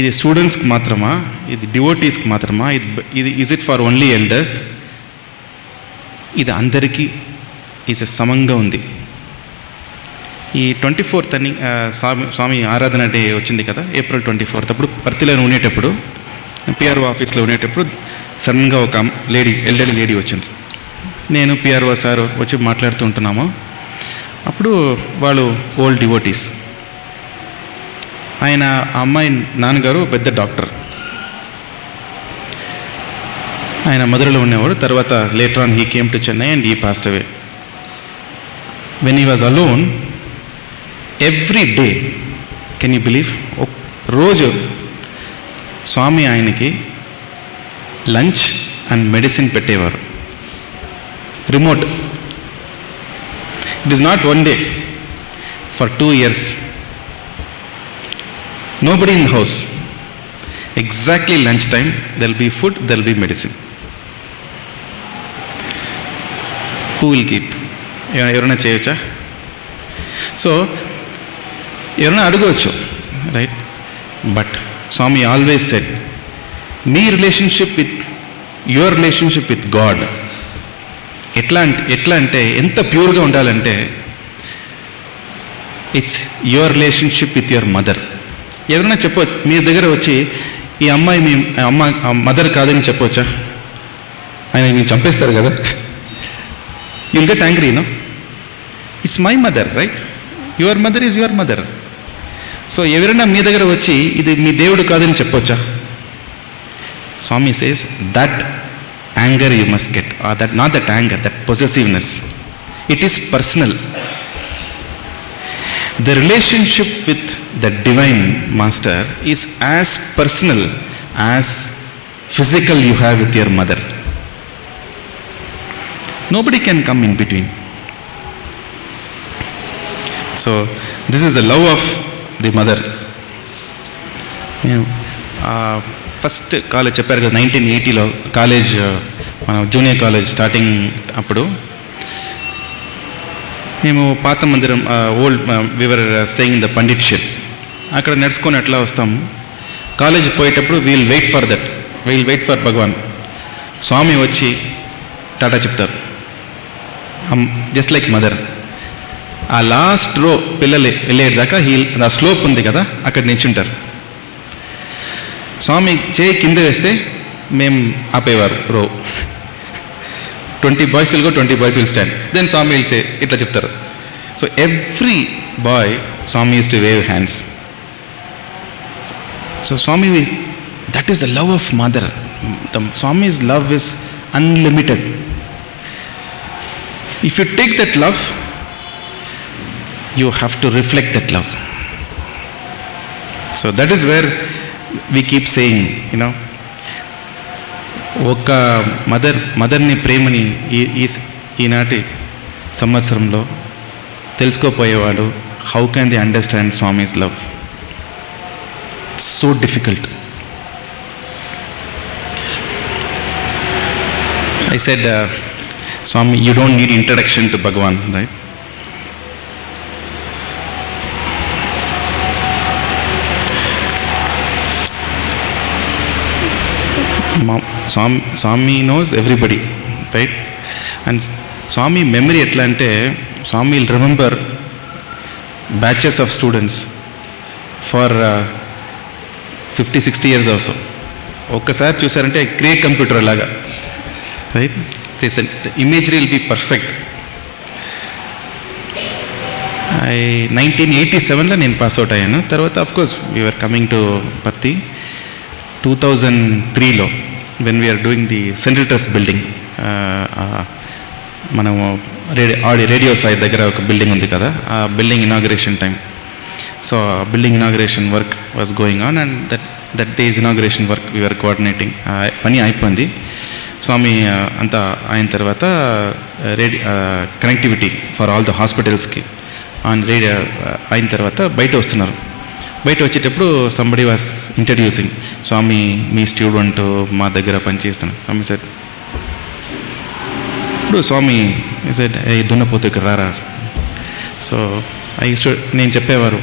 ఇది స్టూడెంట్స్కి మాత్రమా? ఇది డివోటీస్కి మాత్రమా? ఇది is it for only elders? ఇది అందరికీ సమంగా ఉంది. ఈ 24th అని స్వామి ఆరాధన డే వచ్చింది కదా, April 24th. అప్పుడు పర్తిలో ఉండేటప్పుడు, పిఆర్ఓ ఆఫీస్లో ఉండేటప్పుడు సడన్గా ఒక ఎల్డర్లీ లేడీ వచ్చింది. నేను పిఆర్ఓ సార్ వచ్చి మాట్లాడుతూ ఉంటున్నాము. అప్పుడు వాళ్ళు ఓల్డ్ డివోటీస్. ఆయన ఆ అమ్మాయి నాన్నగారు పెద్ద డాక్టర్. ఆయన మధురలో ఉండేవాడు. తర్వాత later on he came to Chennai and he passed away. When he was alone, every day, can you believe, రోజు స్వామి ఆయనకి లంచ్ అండ్ మెడిసిన్ పెట్టేవారు. Remote. It is not 1 day, for 2 years. Nobody in the house. Exactly lunch time, there will be food, there will be medicine. Who will keep? ఎవరైనా చేయొచ్చా? So ఎవరైనా అడగవచ్చు, right? But Swami always said, మీ your relationship with God ఎట్లా అంటే ఎంత ప్యూర్గా ఉండాలంటే, it's your relationship with your mother. ఎవరైనా చెప్పవచ్చు, మీ దగ్గర వచ్చి ఈ అమ్మాయి మీ మదర్ కాదని చెప్పవచ్చా? ఆయన మీరు చంపేస్తారు కదా. you'll get angry, no? It's my mother, right? Your mother is your mother. So ఎవరైనా మీ దగ్గర వచ్చి ఇది మీ దేవుడు కాదని చెప్పొచ్చా? Swami says that anger you must get, or that, not that anger, that possessiveness. It is personal. The relationship with the divine master is as personal as physical you have with your mother. Nobody can come in between. So this is the love of the mother. First college చెప్పారు కదా, 1980లో college, మన junior college starting అప్పుడు మేము పాత మందిరం, old we were staying in the Pandit shed, అక్కడ నడుచుకొని ఎట్లా వస్తాము. కాలేజ్ పోయేటప్పుడు we'll wait for Bhagavan. Swami వచ్చి టాటా చెప్తారు, జస్ట్ లైక్ మదర్. ఆ లాస్ట్ రో పిల్లలు వెళ్ళేదాకా ఆ స్లోప్ ఉంది కదా, అక్కడ నిల్చుంటారు. స్వామి చేయి కింద వేస్తే మేము ఆపేవారు రో. 20 boys will go, 20 boys will stand. Then Swami will say, itla cheptaru. So every boy, Swami used to wave hands. So Swami, that is the love of mother. The Swami's love is unlimited. If you take that love, you have to reflect that love. So that is where we keep saying, you know, ఒక మదర్ని ప్రేమని ఈనాటి సంవత్సరంలో తెలుసుకోపోయేవాడు, how can they understand Swami's love? It's so difficult. I said, Swami, you don't need introduction to Bhagavan, right? Swami knows everybody, right? And Swami memory etla ante, Swami will remember batches of students for 50-60 years also. ఒక్కసారి చూసారంటే create computer లాగా, right? The imagery will be perfect. 1987లో నేను pass out అయ్యాను. తర్వాత of course we were coming to Parthi. 2003లో when we are doing the Central Trust building, మనము radio Sai దగ్గర ఒక బిల్డింగ్ ఉంది కదా, ఆ building inauguration time. So building inauguration work was going on, and that days inauguration work we were coordinating. పని అయిపోయింది. స్వామి అంతా అయిన తర్వాత కనెక్టివిటీ ఫర్ ఆల్ ద హాస్పిటల్స్కి ఆన్ రేడియో అయిన తర్వాత బయట వస్తున్నారు. బయట వచ్చేటప్పుడు సంబడి వాస్ ఇంట్రడ్యూసింగ్, స్వామి మీ స్టూడెంట్ మా దగ్గర పనిచేస్తున్నాను. స్వామి సార్, ఇప్పుడు స్వామి సార్ దున్నపోతు ఇక్కడ రారా. సో నేను చెప్పేవారు,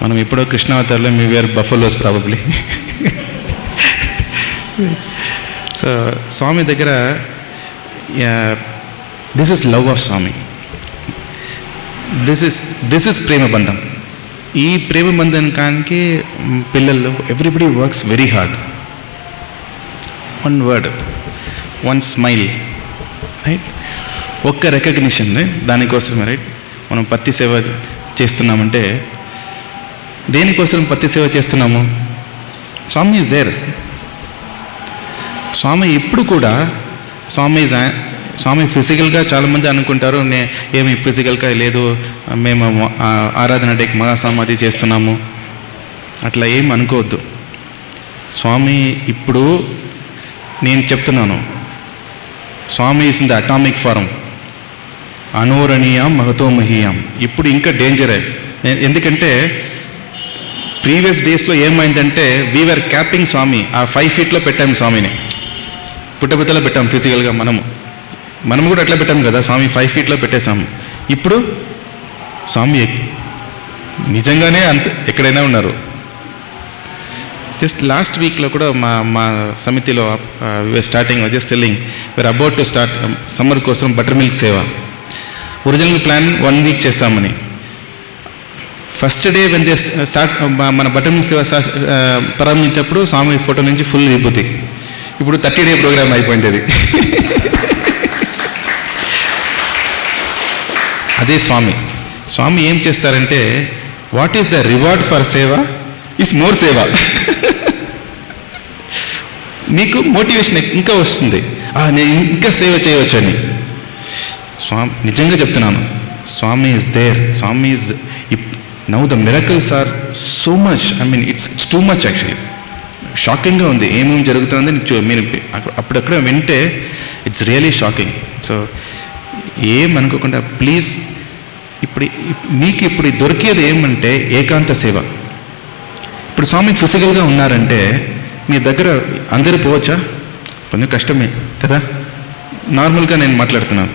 మనం ఎప్పుడో కృష్ణావతారంలో మీ were buffaloes probably. So Swami దగ్గర this is love of Swami, this is prema bandham. ఈ ప్రేమ బంధనానికి పిల్లలు everybody works very hard. One word, one smile, right? ఒక్క రికగ్నిషన్, దానికోసమే, రైట్? మనం పత్తి సేవ చేస్తున్నామంటే దేనికోసం పత్తి సేవ చేస్తున్నాము? స్వామి ఈజ్ దేర్. స్వామి ఇప్పుడు కూడా స్వామి ఫిజికల్గా చాలామంది అనుకుంటారు, ఏమి ఫిజికల్గా లేదు, మేము ఆరాధన డేకి మహాసమాధి చేస్తున్నాము, అట్లా ఏం అనుకోవద్దు. స్వామి ఇప్పుడు నేను చెప్తున్నాను, Swami is in the atomic form, అనోరణీయం మహతో మహీయం. ఇప్పుడు ఇంకా డేంజరే. ఎందుకంటే ప్రీవియస్ డేస్లో ఏమైందంటే వీఆర్ క్యాపింగ్ స్వామి. ఆ 5 feet పెట్టాము స్వామిని, పుట్టబుత్తలో పెట్టాము ఫిజికల్గా. మనము కూడా అట్లా పెట్టాము కదా, స్వామి 5 feet పెట్టేశాము. ఇప్పుడు స్వామి నిజంగానే అంత ఎక్కడైనా ఉన్నారు. జస్ట్ లాస్ట్ వీక్లో కూడా మా సమితిలో starting just telling we are about to start summer కోసం బటర్ మిల్క్ సేవ. ఒరిజినల్ ప్లాన్ 1 week చేస్తామని. First day when they start మన బటర్ మిల్క్ సేవ ప్రారంభించేటప్పుడు స్వామి ఫోటో నుంచి ఫుల్ విభూతి. ఇప్పుడు 30-day ప్రోగ్రామ్ అయిపోయింది అది. అదే స్వామి. స్వామి ఏం చేస్తారంటే, what is the reward for సేవ ఈస్ మోర్ సేవ. మీకు మోటివేషన్ ఇంకా వస్తుంది, నేను ఇంకా సేవ చేయవచ్చని. స్వామి నిజంగా చెప్తున్నాను, Swami is there. Swami is now the miracles are so much, I mean it's too much actually. షాకింగ్గా ఉంది ఏమేమి జరుగుతుందని మీరు అప్పుడక్కడ వింటే ఇట్స్ రియలీ షాకింగ్. సో ఏమనుకోకుండా ప్లీజ్, మీకు ఇప్పుడు దొరికేది ఏమంటే ఏకాంత సేవ. ఇప్పుడు స్వామి ఫిజికల్గా ఉన్నారంటే మీ దగ్గర అందరూ పోవచ్చా? కొంచెం కష్టమే కదా. నార్మల్గా నేను మాట్లాడుతున్నాను.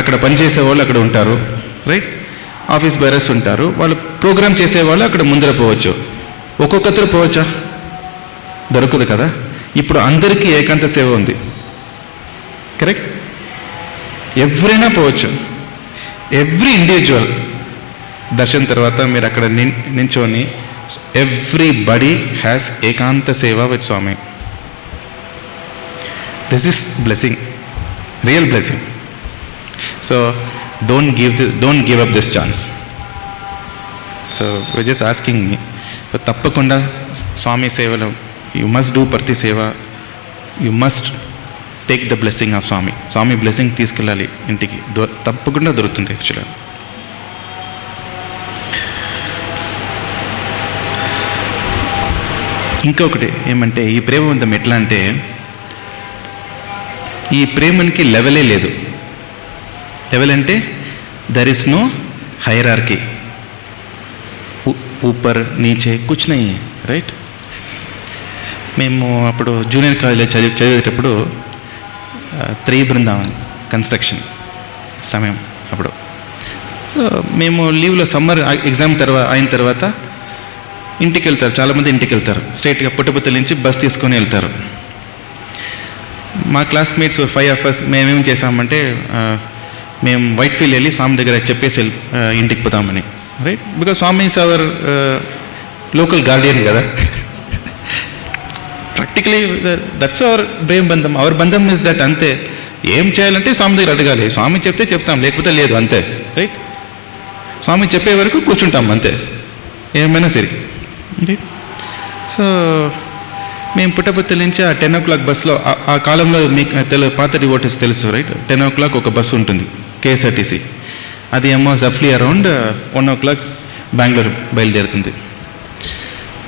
అక్కడ పనిచేసే వాళ్ళు అక్కడ ఉంటారు, రైట్? ఆఫీస్ బేరర్స్ ఉంటారు, వాళ్ళు ప్రోగ్రామ్ చేసేవాళ్ళు అక్కడ ముందర పోవచ్చు. ఒక్కొక్కరు పోవచ్చా? దొరకదు కదా. ఇప్పుడు అందరికీ ఏకాంత సేవ ఉంది, కరెక్ట్? ఎవరైనా పోవచ్చు. ఎవ్రీ ఇండివిజువల్ దర్శనం తర్వాత మీరు అక్కడ నించోని, everybody has ekanta seva with Swami. This is blessing, real blessing. So don't give up this chance. So we just asking me. So తప్పకుండా స్వామి సేవలో యు మస్ట్ డూ ప్రతి సేవ. You must take the blessing of Swami. Swami blessing తీసుకెళ్ళాలి ఇంటికి, తప్పకుండా దొరుకుతుంది యాక్చువల్గా. ఇంకొకటి ఏమంటే, ఈ ప్రేమబంధం ఎట్లా అంటే, ఈ ప్రేమకి లెవెలే లేదు. లెవెల్ అంటే దర్ ఇస్ నో హైరార్కీ, ఊపర్ నీచే కుచ్ నహీ, రైట్? మేము అప్పుడు జూనియర్ కాలేజ్లో చదివేటప్పుడు త్రీ బృందావన్ కన్స్ట్రక్షన్ సమయం అప్పుడు. సో మేము లీవ్లో సమ్మర్ ఎగ్జామ్ అయిన తర్వాత ఇంటికి వెళ్తారు, చాలామంది ఇంటికి వెళ్తారు. స్ట్రైట్గా పుట్టపర్తి నుంచి బస్ తీసుకొని వెళ్తారు. మా క్లాస్మేట్స్ 5 of us మేమేం చేసామంటే, మేము వైట్ ఫీల్డ్ వెళ్ళి స్వామి దగ్గర చెప్పేసి ఇంటికి పోతామని, right? Because Swami is our local guardian కదా. Practically that's our prema bandham. Our బంధం ఇస్ దట్. అంతే. ఏం చేయాలంటే స్వామి దగ్గర అడగాలి. స్వామి చెప్తే చెప్తాం, లేకపోతే లేదు, అంతే, రైట్? స్వామి చెప్పే వరకు కూర్చుంటాం, అంతే, ఏమైనా సరే, రైట్? సో మేము పుట్టపర్తి నుంచి ఆ 10 o'clock బస్సులో, ఆ కాలంలో మీకు పాత డివోటీస్ తెలుసు, రైట్? 10 o'clock ఒక బస్సు ఉంటుంది, కేఎస్ఆర్టీసీ. అది ఏమో రఫ్లీ అరౌండ్ 1 o'clock బెంగళూరు బయలుదేరుతుంది.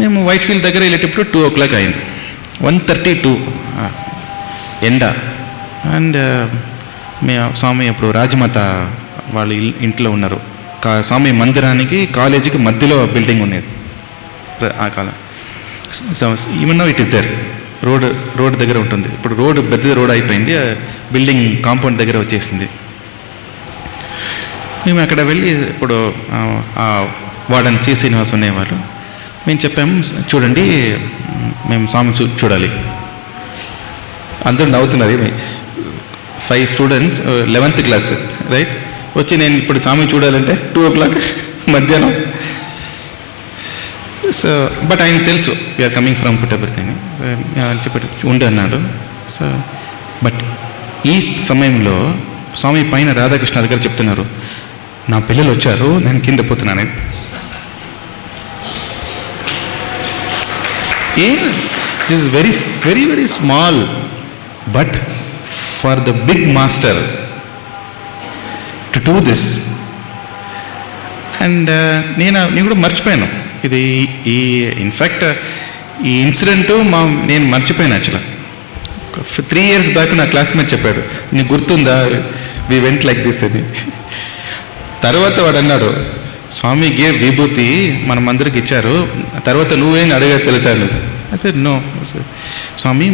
మేము వైట్ ఫీల్డ్ దగ్గర వెళ్ళేటప్పుడు 2 o'clock అయింది. 1:32 ఎండ. అండ్ స్వామి అప్పుడు రాజమాత వాళ్ళు ఇంట్లో ఉన్నారు. స్వామి మందిరానికి కాలేజీకి మధ్యలో బిల్డింగ్ ఉండేది ఆ కాలం. So even now it is there. Road దగ్గర ఉంటుంది. ఇప్పుడు పెద్ద రోడ్ అయిపోయింది, బిల్డింగ్ కాంపౌండ్ దగ్గర వచ్చేసింది. మేము అక్కడ వెళ్ళి ఇప్పుడు వార్డెన్ సి శ్రీనివాస్ ఉండేవాళ్ళు. మేము చెప్పాము, చూడండి మేము స్వామి చూడాలి. అందరూ నవ్వుతున్నారు. 5 students 11th class, రైట్? వచ్చి నేను ఇప్పుడు స్వామి చూడాలంటే 2 o'clock మధ్యాహ్నం. సో బట్ ఆయన తెలుసు వీఆర్ కమింగ్ ఫ్రమ్ పుట్టపర్తి అని చెప్పాడు, ఉండి అన్నాడు. సో బట్ ఈ సమయంలో స్వామి పైన రాధాకృష్ణ దగ్గర చెప్తున్నారు, నా పిల్లలు వచ్చారు, నేను కింద పోతున్నాను. This is very very very small, but for the big master to do this. And నేను కూడా మర్చిపోయాను ఇది. ఇన్ఫ్యాక్ట్ ఈ ఇన్సిడెంటు నేను మర్చిపోయాను యాక్చువల్గా. 3 years బ్యాక్ నా క్లాస్మేట్ చెప్పాడు, నీకు గుర్తుందా వి వెంట్ లైక్ దిస్ అని. తర్వాత వాడు అన్నాడు, స్వామి గేవ్ విభూతి మనం అందరికి ఇచ్చారు, తర్వాత నువ్వేం అడిగా తెలుసాను. సార్ నో స్వామి,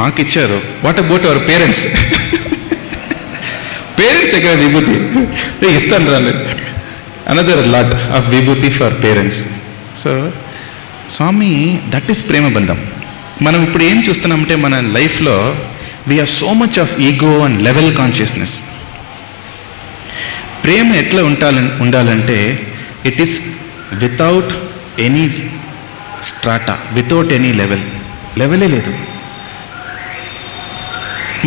మాకు ఇచ్చారు, what about our parents? Parents ఎక్కడ విభూతి ఇస్తాను రాను. Another lot of vibhuti for parents. So Swami, that is prema బంధం. మనం ఇప్పుడు ఏం చూస్తున్నామంటే మన లైఫ్లో we have so much of ego and level consciousness. ప్రేమ ఎట్లా ఉండాలంటే it is without any strata, without any లెవెలే లేదు.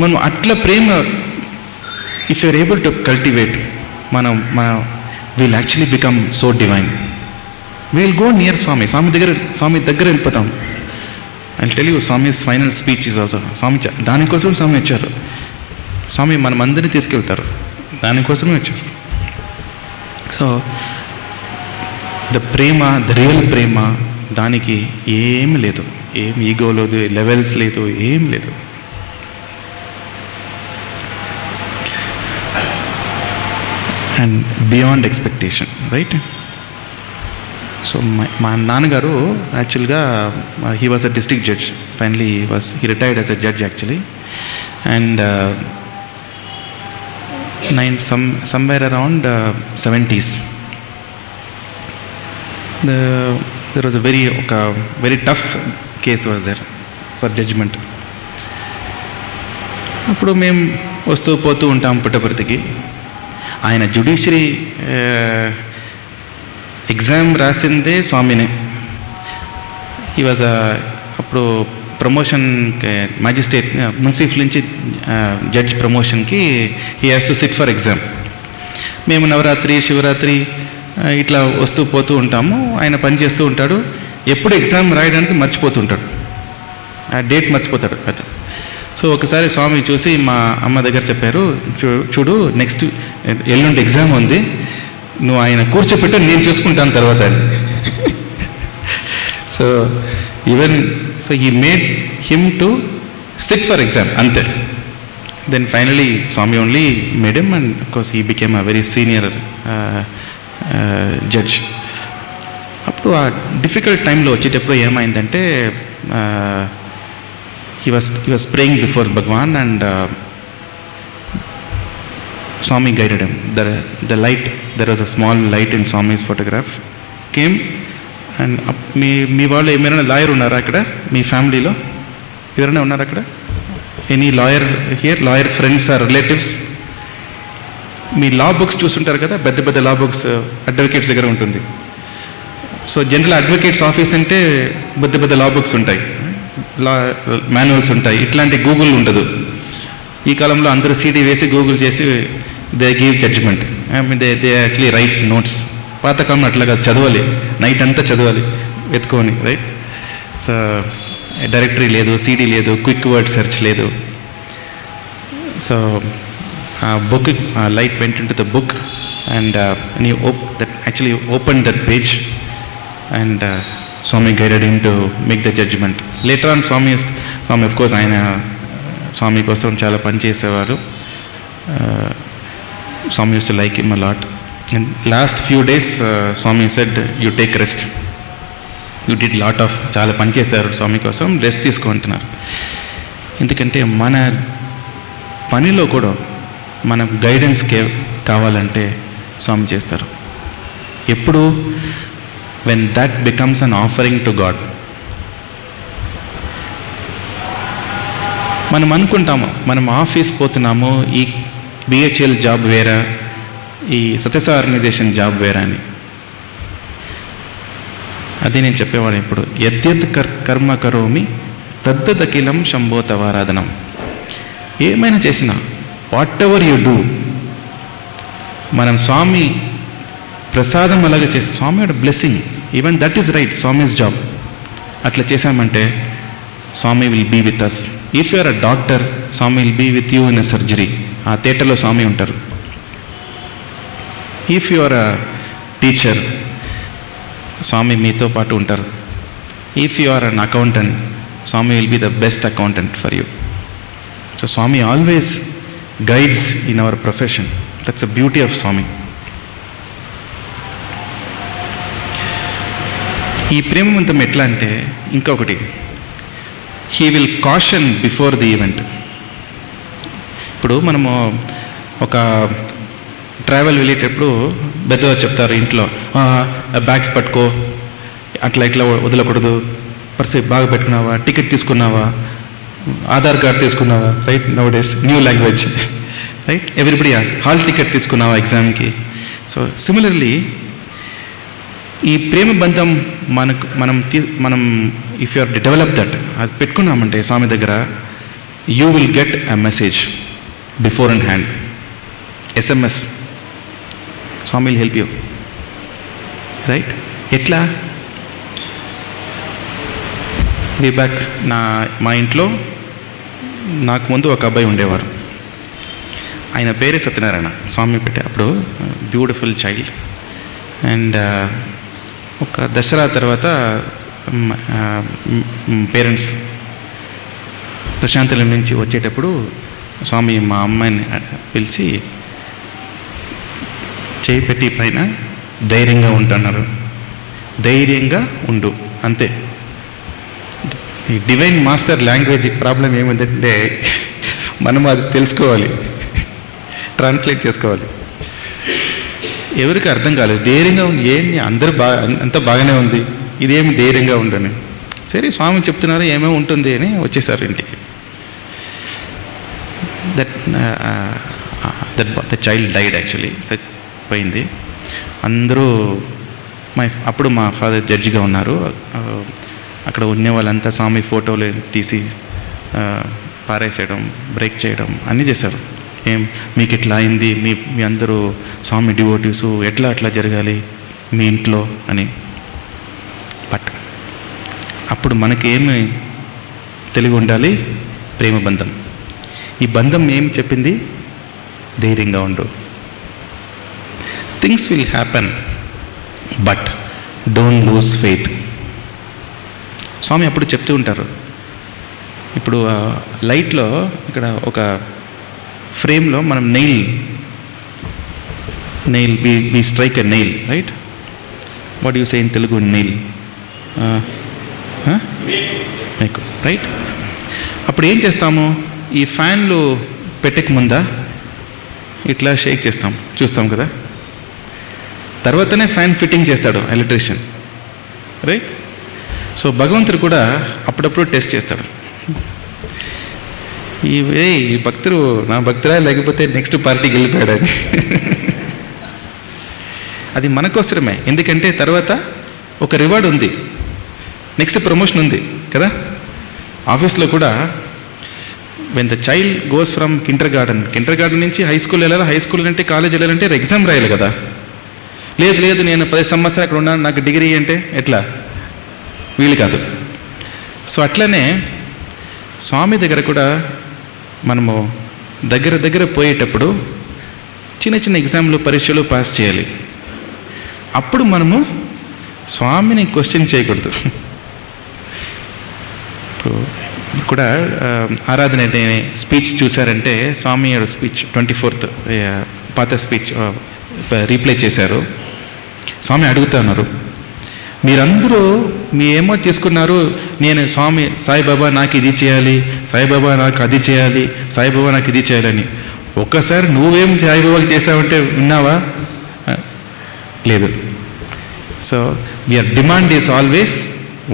మనం అట్లా ప్రేమ if you're able to cultivate, మన will actually become so divine. Will go near స్వామి దగ్గర వెళ్ళిపోతాం. I tell you Swami's final speech is also, Swami దానికోసం స్వామి వచ్చారు. స్వామి మనమందరినీ తీసుకెళ్తారు, దానికోసమే వచ్చారు. So the prema, the real prema, దానికి ఏమి లేదు, ఏం ఈగో లేదు, లెవెల్స్ లేదు, ఏం లేదు. And beyond expectation, right? So మా నాన్నగారు యాక్చువల్గా he was a district judge. Finally he retired as a judge actually. And somewhere around 70s, there was a very tough case was there for judgment. అప్పుడు మేము వస్తూ పోతూ ఉంటాం పుట్టపర్తికి. ఆయన judiciary exam రాసిందే స్వామినే. హీ వాజ్ అప్పుడు ప్రమోషన్ మ్యాజిస్ట్రేట్, మున్సిపల్ నుంచి జడ్జ్ ప్రమోషన్కి he has to sit for exam. మేము నవరాత్రి, శివరాత్రి ఇట్లా వస్తూ పోతూ ఉంటాము. ఆయన పని చేస్తూ ఉంటాడు. ఎప్పుడు ఎగ్జామ్ రాయడానికి మర్చిపోతుంటాడు, ఆ డేట్ మర్చిపోతాడు అతను. సో ఒకసారి స్వామి చూసి మా అమ్మ దగ్గర చెప్పారు, చూడు నెక్స్ట్ ఎల్లుండి ఎగ్జామ్ ఉంది, నువ్వు ఆయన కూర్చోపెట్టు, నేను చూసుకుంటాను తర్వాత అని. So he made him to sit for exam, ante. Then finally Swami only made him, and of course he became a very senior judge. అప్పుడు ఆ డిఫికల్ట్ టైంలో వచ్చేటప్పుడు ఏమైందంటే he was praying before Bhagwan, and Swami guided him. The light, there was a small light in Swami's photograph came. And మీ వాళ్ళు ఏమైనా lawyer ఉన్నారా అక్కడ? మీ ఫ్యామిలీలో ఎవరైనా ఉన్నారా అక్కడ? Any lawyer here? Lawyer friends or relatives? మీ లా బుక్స్ చూస్తుంటారు కదా, పెద్ద పెద్ద లా బుక్స్ అడ్వకేట్స్ దగ్గర ఉంటుంది. సో జనరల్ అడ్వకేట్స్ ఆఫీస్ అంటే పెద్ద పెద్ద లా బుక్స్ ఉంటాయి, లా మాన్యువల్స్ ఉంటాయి. ఇట్లాంటి గూగుల్ ఉండదు. ఈ కాలంలో అందరూ సీడీ వేసి గూగుల్ చేసి they give judgment. They actually write notes. పాతకాలం అట్లాగా చదవాలి, నైట్ అంతా చదవాలి వెతుకొని, రైట్? సో డైరెక్టరీ లేదు, సీడీ లేదు, క్విక్ వర్డ్ సెర్చ్ లేదు. సో ఆ book, light went into the book, and actually open that page, and Swami guided him to make the judgment. Later on Swami of course ఆయన స్వామి కోసం చాలా పని చేసేవారు. Swami use to like him a lot. And last few days Swami said, you take rest, you did lot of, చాలా పని చేశారు స్వామి కోసం, rest తీసుకుంటున్నారు. ఎందుకంటే మన పనిలో కూడా మన గైడెన్స్ కావాలంటే స్వామి చేస్తారు. ఎప్పుడు? when that becomes an offering to God. మనం అనుకుంటాము మనం ఆఫీస్ పోతున్నాము, ఈ బిహెచ్ఎల్ జాబ్ వేరా, ఈ సత్యసాయి ఆర్గనైజేషన్ జాబ్ వేరా అని. అది నేను చెప్పేవాడు ఇప్పుడు, యద్యత్ కర్మ కరోమి తద్దదఖిలం శంభో తవారాధనం. ఏమైనా చేసినా, వాట్ ఎవర్ యూ డూ, మనం స్వామి ప్రసాదం అలాగే చేసి, Swami blessing, even that is right, Swami's job. అట్లా చేసామంటే Swami will be with us. If you are a doctor, Swami will be with you in a surgery. ఆ థియేటర్లో స్వామి ఉంటారు. If you are a teacher, Swami మీతో పాటు ఉంటారు. If you are an accountant, Swami will be the best accountant for you. So Swami always guides in our profession. That's the beauty of స్వామి. ఈ ప్రేమవంతం ఎట్లా అంటే, ఇంకొకటి, he will caution before the event. ఇప్పుడు మనము ఒక ట్రావెల్ వెళ్ళేటప్పుడు పెద్దగా చెప్తారు ఇంట్లో, బ్యాగ్స్ పట్టుకో, అట్లా ఇట్లా వదలకూడదు, పర్స్ బాగా పెట్టుకున్నావా, టికెట్ తీసుకున్నావా, ఆధార్ కార్డ్ తీసుకున్నావా, right? Nowadays new language, right? Everybody hall ticket తీసుకున్నావా ఎగ్జామ్కి. సో సిమిలర్లీ ఈ ప్రేమ బంధం మనం if you are develop that, అది పెట్టుకున్నామంటే స్వామి దగ్గర, you will get a message before and hand. SMS, Swami will help you, right? ఎట్లా? వే బ్యాక్ మా ఇంట్లో నాకు ముందు ఒక అబ్బాయి ఉండేవారు. ఆయన పేరే సత్యనారాయణ, స్వామి పెట్టే అప్పుడు బ్యూటిఫుల్ చైల్డ్. అండ్ ఒక దసరా తర్వాత పేరెంట్స్ ప్రశాంతల నుంచి వచ్చేటప్పుడు స్వామి మా అమ్మాయిని పిలిచి చేయి పెట్టి పైన ధైర్యంగా ఉంటున్నారు, ధైర్యంగా ఉండు, అంతే. ఈ డివైన్ మాస్టర్ లాంగ్వేజ్ ప్రాబ్లం ఏమిటంటే మనం అది తెలుసుకోవాలి, ట్రాన్స్లేట్ చేసుకోవాలి. ఎవరికి అర్థం కాలేదు. ధైర్యంగా ఉంది ఏంటి, అందరూ అంతా బాగానే ఉంది, ఇదేమి ధైర్యంగా ఉండని. సరే స్వామి చెప్తున్నారు ఏమేమి ఉంటుంది అని వచ్చేసారు ఇంటికి. ద చైల్డ్ డైడ్ యాక్చువల్లీ, పోయింది. అందరూ అప్పుడు మా ఫాదర్ జడ్జిగా ఉన్నారు. అక్కడ ఉన్న వాళ్ళంతా స్వామి ఫోటోలు తీసి పారేసేయడం, బ్రేక్ చేయడం అన్నీ చేశారు. మీకు ఇట్లా అయింది, మీ అందరూ స్వామి డివోటీసు, ఎట్లా అట్లా జరగాలి మీ ఇంట్లో అని. బట్ అప్పుడు మనకి ఏమి తెలివి ఉండాలి? ప్రేమ బంధం. ఈ బంధం ఏం చెప్పింది? ధైర్యంగా ఉండు, things will happen, but don't lose faith. Swami అప్పుడు చెప్తూ ఉంటారు. ఇప్పుడు లైట్లో ఇక్కడ ఒక ఫ్రేమ్లో మనం nail we strike a nail, right? What you say in Telugu? Nail, మేకు, రైట్? అప్పుడు ఏం చేస్తాము? ఈ ఫ్యాన్లు పెట్టక ముందా ఇట్లా షేక్ చేస్తాం, చూస్తాం కదా. తర్వాతనే ఫ్యాన్ ఫిట్టింగ్ చేస్తాడు ఎలక్ట్రీషియన్, రైట్? సో భగవంతుడు కూడా అప్పుడప్పుడు టెస్ట్ చేస్తాడు. ఈ భక్తుడు నా భక్తురా లేకపోతే నెక్స్ట్ పార్టీకి వెళ్ళిపోయాడని. అది మనకోసరమే, ఎందుకంటే తర్వాత ఒక రివార్డ్ ఉంది, నెక్స్ట్ ప్రమోషన్ ఉంది కదా. ఆఫీస్లో కూడా when the child goes from Kinder garden నుంచి హై స్కూల్ వెళ్ళాలి, హై స్కూల్ అంటే కాలేజ్ వెళ్ళాలంటే ఎగ్జామ్ రాయాలి కదా. లేదు నేను 10 సంవత్సరాలు అక్కడ ఉన్నాను, నాకు డిగ్రీ అంటే ఎట్లా? వీలు కాదు. సో అట్లనే స్వామి దగ్గర కూడా మనము దగ్గర పోయేటప్పుడు చిన్న ఎగ్జామ్లు, పరీక్షలు పాస్ చేయాలి. అప్పుడు మనము స్వామిని క్వశ్చన్ చేయకూడదు. ఇప్పుడు కూడా ఆరాధన స్పీచ్ చూశారంటే స్వామి స్పీచ్ 24th పాత స్పీచ్ రీప్లే చేశారు. స్వామి అడుగుతున్నారు, మీరందరూ ఏమో చేసుకున్నారు, నేను స్వామి సాయిబాబా నాకు ఇది చేయాలి, సాయిబాబా నాకు అది చేయాలి, సాయిబాబా నాకు ఇది చేయాలని. ఒక్కసారి నువ్వేం సాయిబాబాకి చేసావంటే విన్నావా? లేదు. So your demand is always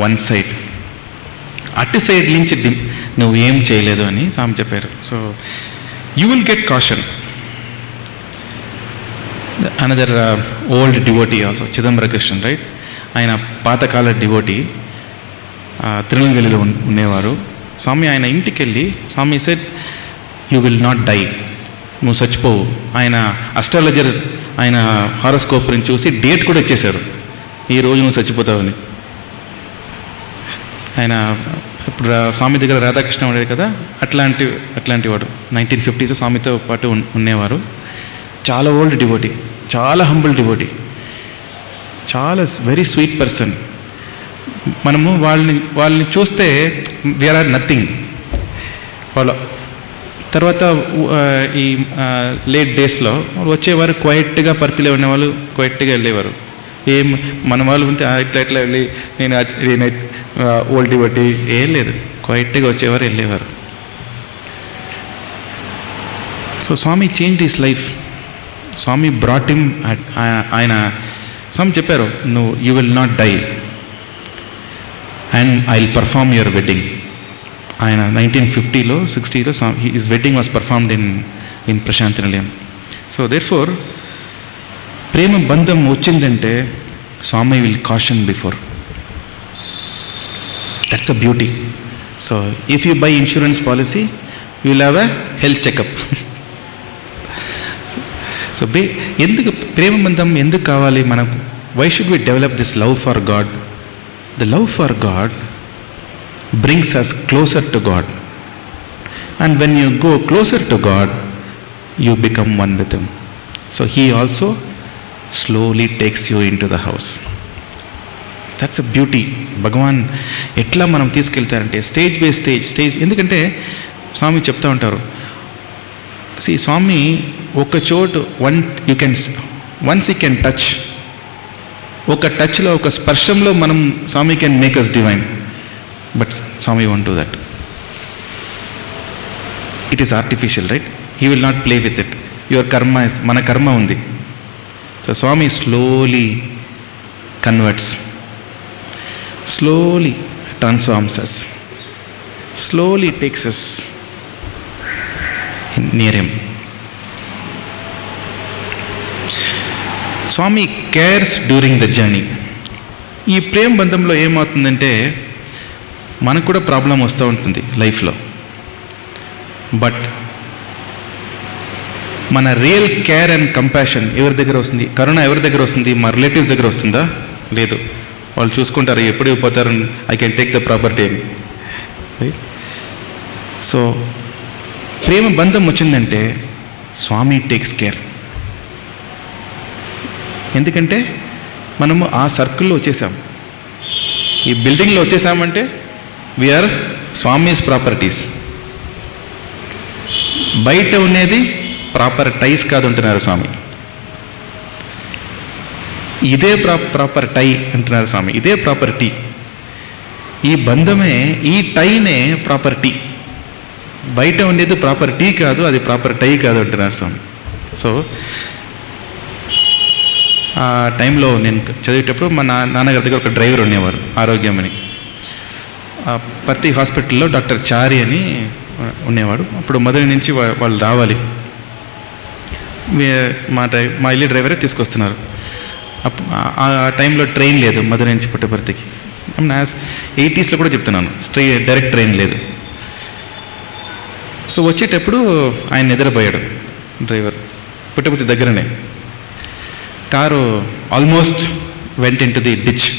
one side, అటు సైడ్ నుంచి నువ్వు ఏం చేయలేదు అని స్వామి చెప్పారు. So you will get caution. Another old devotee also, Chidambara Krishnan, right? ఆయన పాతకాల డివోటీ, తిరునెల్వేలిలో ఉండేవారు. స్వామి ఆయన ఇంటికి వెళ్ళి Swami said you will not die, నువ్వు చచ్చిపోవు. ఆయన అస్ట్రాలజర్ ఆయన హారోస్కోప్ని చూసి డేట్ కూడా ఇచ్చేశారు, ఈరోజు నువ్వు చచ్చిపోతావని. ఆయన ఇప్పుడు స్వామి దగ్గర రాధాకృష్ణ ఉండేది కదా, అట్లాంటి వాడు 1950s స్వామితో పాటు ఉండేవారు. చాలా ఓల్డ్ డివోటీ, చాలా హంబుల్ డివోటీ, చాలా వెరీ స్వీట్ పర్సన్. మనము వాళ్ళని చూస్తే వీఆర్ ఆర్ నథింగ్. వాళ్ళ తర్వాత ఈ లేట్ డేస్లో వచ్చేవారు, క్వైట్గా పర్తిలో ఉన్నవాళ్ళు క్వైట్గా వెళ్ళేవారు. మన వాళ్ళు ఉంటే ఇట్లా వెళ్ళి నేను ఓల్డ్ డివోటీ ఏం లేదు, క్వైట్గా వచ్చేవారు, వెళ్ళేవారు. So Swami changed his life. Swami brought him. ఆయన స్వామి చెప్పారు, you will not die and I will perform your wedding. ఆయన 1950లో 60లో his wedding was performed in Prasanthi Nilayam. So therefore ప్రేమ బంధం వచ్చిందంటే Swami will caution before. That's a beauty. So if you buy insurance policy you will have a health checkup. So ఎందుకు ప్రేమ బంధం ఎందుకు కావాలి మనకు? Why should we develop this love for God? The love for God brings us closer to God, and when you go closer to God, you become one with Him. So He also slowly takes you into the house. That's a beauty. భగవాన్ ఎట్లా మనం తీసుకెళ్తారంటే stage by stage. ఎందుకంటే స్వామి చెప్తూ ఉంటారు, స్వామి ఒక చోటు once you can touch, ఒక టచ్లో, ఒక స్పర్శంలో మనం Swami can make us divine. But Swami won't do that. It is artificial, right? He will not play with it. Your karma is, mana karma undi. So Swami slowly converts, slowly transforms us, slowly takes us near Him. Swami cares during the journey. ఈ ప్రేమ బంధంలో ఏమవుతుందంటే మనకు కూడా problem వస్తూ ఉంటుంది లైఫ్లో. But మన రియల్ కేర్ అండ్ కంపాషన్ ఎవరి దగ్గర వస్తుంది? కరుణ ఎవరి దగ్గర వస్తుంది? మా రిలేటివ్స్ దగ్గర వస్తుందా? లేదు. వాళ్ళు చూసుకుంటారు, ఎప్పుడు పోతారు, I can take the property అని. రైట్? సో ప్రేమ బంధం వచ్చిందంటే స్వామి టేక్స్ కేర్. ఎందుకంటే మనము ఆ సర్కిల్లో వచ్చేసాం, ఈ బిల్డింగ్లో వచ్చేసామంటే వీఆర్ స్వామీస్ ప్రాపర్టీస్. బయట ఉండేది ప్రాపర్టైజ్ కాదు అంటున్నారు స్వామి. ఇదే ప్రాపర్ టై అంటున్నారు స్వామి. ఇదే ప్రాపర్టీ. ఈ బంధమే, ఈ టైనే ప్రాపర్టీ. బయట ఉండేది ప్రాపర్టీ కాదు, అది ప్రాపర్ టై కాదు అంటున్నారు స్వామి. సో ఆ టైంలో నేను చదివేటప్పుడు మా నాన్నగారి దగ్గర ఒక డ్రైవర్ ఉండేవారు, ఆరోగ్యం అని. ప్రతి హాస్పిటల్లో డాక్టర్ చారి అని ఉండేవాడు. అప్పుడు మొదటి నుంచి వాళ్ళు రావాలి, మా ఇల్లు డ్రైవరే తీసుకొస్తున్నారు. ఆ టైంలో ట్రైన్ లేదు మధురై నుంచి పుట్టపర్తికి. 80s కూడా చెప్తున్నాను, డైరెక్ట్ ట్రైన్ లేదు. సో వచ్చేటప్పుడు ఆయన నిద్రపోయాడు డ్రైవర్, పుట్టపర్తి దగ్గరనే. Car almost went in to the ditch.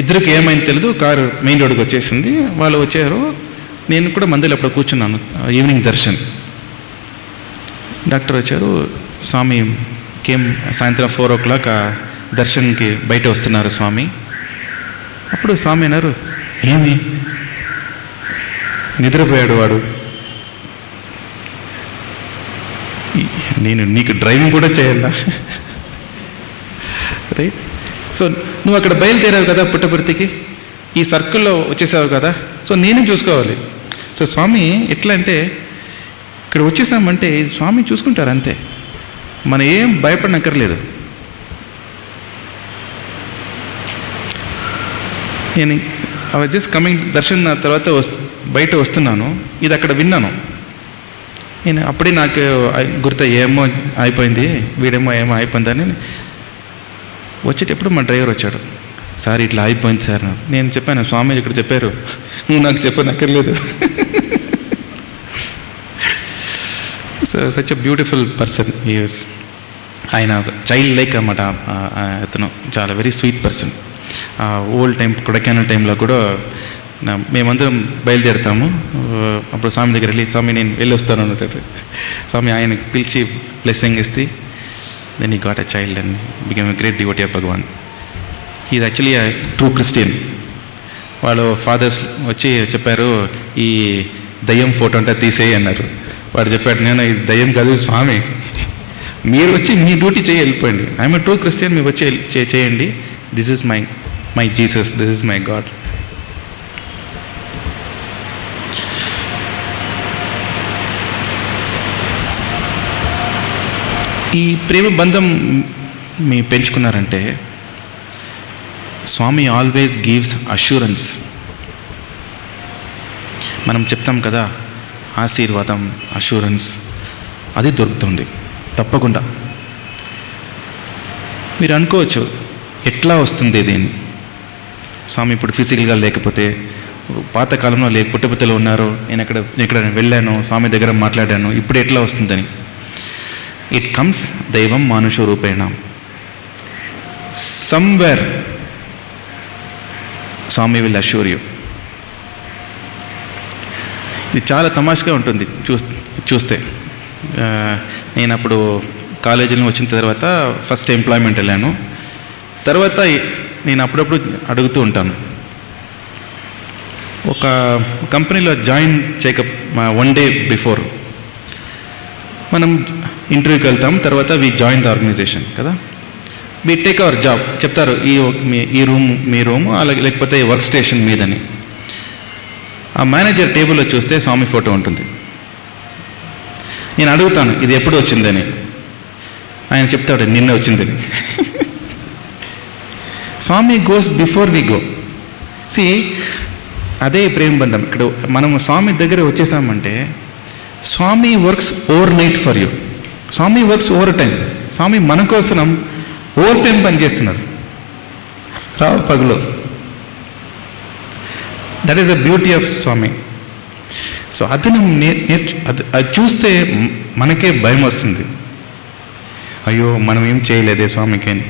ఇద్దరికి ఏమైంది తెలియదు, కారు మెయిన్ రోడ్కి వచ్చేసింది. వాళ్ళు వచ్చారు, నేను కూడా మందిలో అప్పుడు కూర్చున్నాను, ఈవినింగ్ దర్శన్. డాక్టర్ వచ్చారు, స్వామి సాయంత్రం 4 o'clock దర్శన్కి బయట వస్తున్నారు స్వామి. అప్పుడు స్వామి అన్నారు, ఏమి నిద్రపోయాడు వాడు, నేను నీకు డ్రైవింగ్ కూడా చేయాలా? రైట్? సో నువ్వు అక్కడ బయలుదేరావు కదా పుట్టపర్తికి, ఈ సర్కిల్లో వచ్చేసావు కదా, సో నేనే చూసుకోవాలి. సో స్వామి ఎట్లా అంటే, ఇక్కడ వచ్చేసామంటే స్వామి చూసుకుంటారు అంతే, మనం ఏం భయపడనక్కర్లేదు. నేను జస్ట్ కమింగ్ దర్శన్ తర్వాత బయట వస్తున్నాను, ఇది అక్కడ విన్నాను నేను. అప్పుడే నాకు గుర్తు, ఏమో అయిపోయింది, వీడేమో ఏమో అయిపోయిందని. వచ్చేటప్పుడు మా డ్రైవర్ వచ్చాడు, సార్ ఇట్లా అయిపోయింది సార్. నేను చెప్పాను, స్వామి ఇక్కడ చెప్పారు, నువ్వు నాకు చెప్పనక్కర్లేదు. So such a beautiful person is. ఆయన చైల్డ్ లైక్ అన్నమాట అతను, చాలా very sweet person. Old time Kodaikanal టైంలో కూడా మేమందరం బయలుదేరుతాము. అప్పుడు స్వామి దగ్గర వెళ్ళి, స్వామి నేను వెళ్ళి వస్తాను అన్నట్టు. స్వామి ఆయన పిలిచి బ్లెస్సింగ్ ఇస్తే, then he got a child and become a great devotee of Bhagavan. He is actually a true Christian. వాళ్ళు ఫాదర్స్ వచ్చి చెప్పారు, ఈ దయ్యం ఫోటో అంటే తీసేయి అన్నారు. వాడు చెప్పాడు, నేను ఇది దయ్యం కాదు స్వామి, మీరు వచ్చి మీ డ్యూటీ చేయి వెళ్ళిపోయిండి. ఐఎమ్ ఎ ట్రూ క్రిస్టియన్, మీరు వచ్చి చేయండి. This is my Jesus, this is my God. ఈ ప్రేమ బంధం మీ పెంచుకున్నారంటే స్వామి ఆల్వేస్ గివ్స్ అష్యూరెన్స్. మనం చెప్తాం కదా, ఆశీర్వాదం, అష్యూరెన్స్, అది దొరుకుతుంది తప్పకుండా. మీరు అనుకోవచ్చు ఎట్లా వస్తుంది ఇది. స్వామి ఇప్పుడు ఫిజికల్గా లేకపోతే, పాతకాలంలో పుట్టపర్తిలో ఉన్నారు, నేను ఇక్కడ వెళ్ళాను, స్వామి దగ్గర మాట్లాడాను, ఇప్పుడు ఎట్లా వస్తుందని. ఇట్ కమ్స్ దైవం మానుష రూపేణ. Somewhere Swami will assure you. ఇది చాలా తమాషగా ఉంటుంది చూస్తే. నేను అప్పుడు కాలేజీలో వచ్చిన తర్వాత ఫస్ట్ ఎంప్లాయ్మెంట్ వెళ్ళాను. తర్వాత నేను అప్పుడప్పుడు అడుగుతూ ఉంటాను, ఒక కంపెనీలో జాయిన్ చేయక 1 day బిఫోర్ మనం ఇంటర్వ్యూకి వెళ్తాం. తర్వాత వి జాయిన్ ద ఆర్గనైజేషన్ కదా, వి టేక్ అవర్ జాబ్. చెప్తారు ఈ రూమ్ మీ రూము, అలాగే లేకపోతే వర్క్ స్టేషన్ మీదని. ఆ మేనేజర్ టేబుల్లో చూస్తే స్వామి ఫోటో ఉంటుంది. నేను అడుగుతాను ఇది ఎప్పుడు వచ్చిందని. ఆయన చెప్తాడు నిన్న వచ్చిందని. Swami goes before we go. See, అదే ప్రేమ బంధం. ఇక్కడ మనం స్వామి దగ్గర వచ్చేసామంటే Swami works overnight for you. Swami works overtime. Swami మన కోసం ఓవర్ టైం పని చేస్తున్నారు రావు పగలు. That is the beauty of Swami. So అది అది చూస్తే మనకే భయం వస్తుంది, అయ్యో మనం ఏం చేయలేదే స్వామికి అని.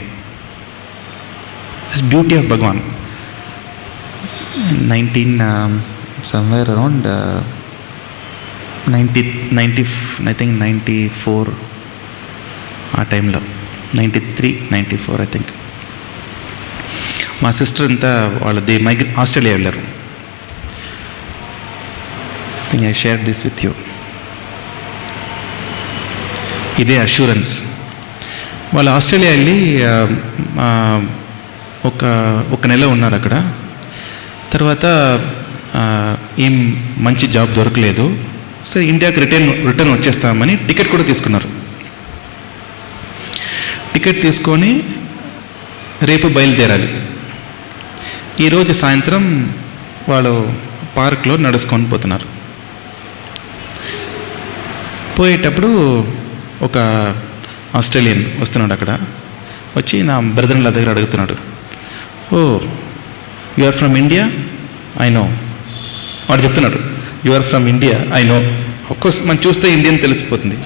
This beauty of Bhagavan. somewhere around 90 I think 94 ఆ టైంలో, 93, 94 ఐ థింక్. మా సిస్టర్ అంతా వాళ్ళది ఆస్ట్రేలియా వెళ్ళారు. I think I share this with you. ఇదే అష్యూరెన్స్. వాళ్ళు ఆస్ట్రేలియా వెళ్ళి ఒక నెల ఉన్నారు అక్కడ. తర్వాత ఏం మంచి జాబ్ దొరకలేదు. సరే ఇండియాకి రిటర్న్ వచ్చేస్తామని టికెట్ కూడా తీసుకున్నారు. టికెట్ తీసుకొని రేపు బయలుదేరాలి. ఈరోజు సాయంత్రం వాళ్ళు పార్క్లో నడుచుకొని పోతున్నారు. పోయేటప్పుడు ఒక ఆస్ట్రేలియన్ వస్తున్నాడు. అక్కడ వచ్చి నా బ్రదర్ల దగ్గర అడుగుతున్నాడు, oh you are from India? I know. వాడు చెప్తున్నాడు you are from India, I know. Of course మనం చూస్తే ఇండియన్ తెలిసిపోతుంది.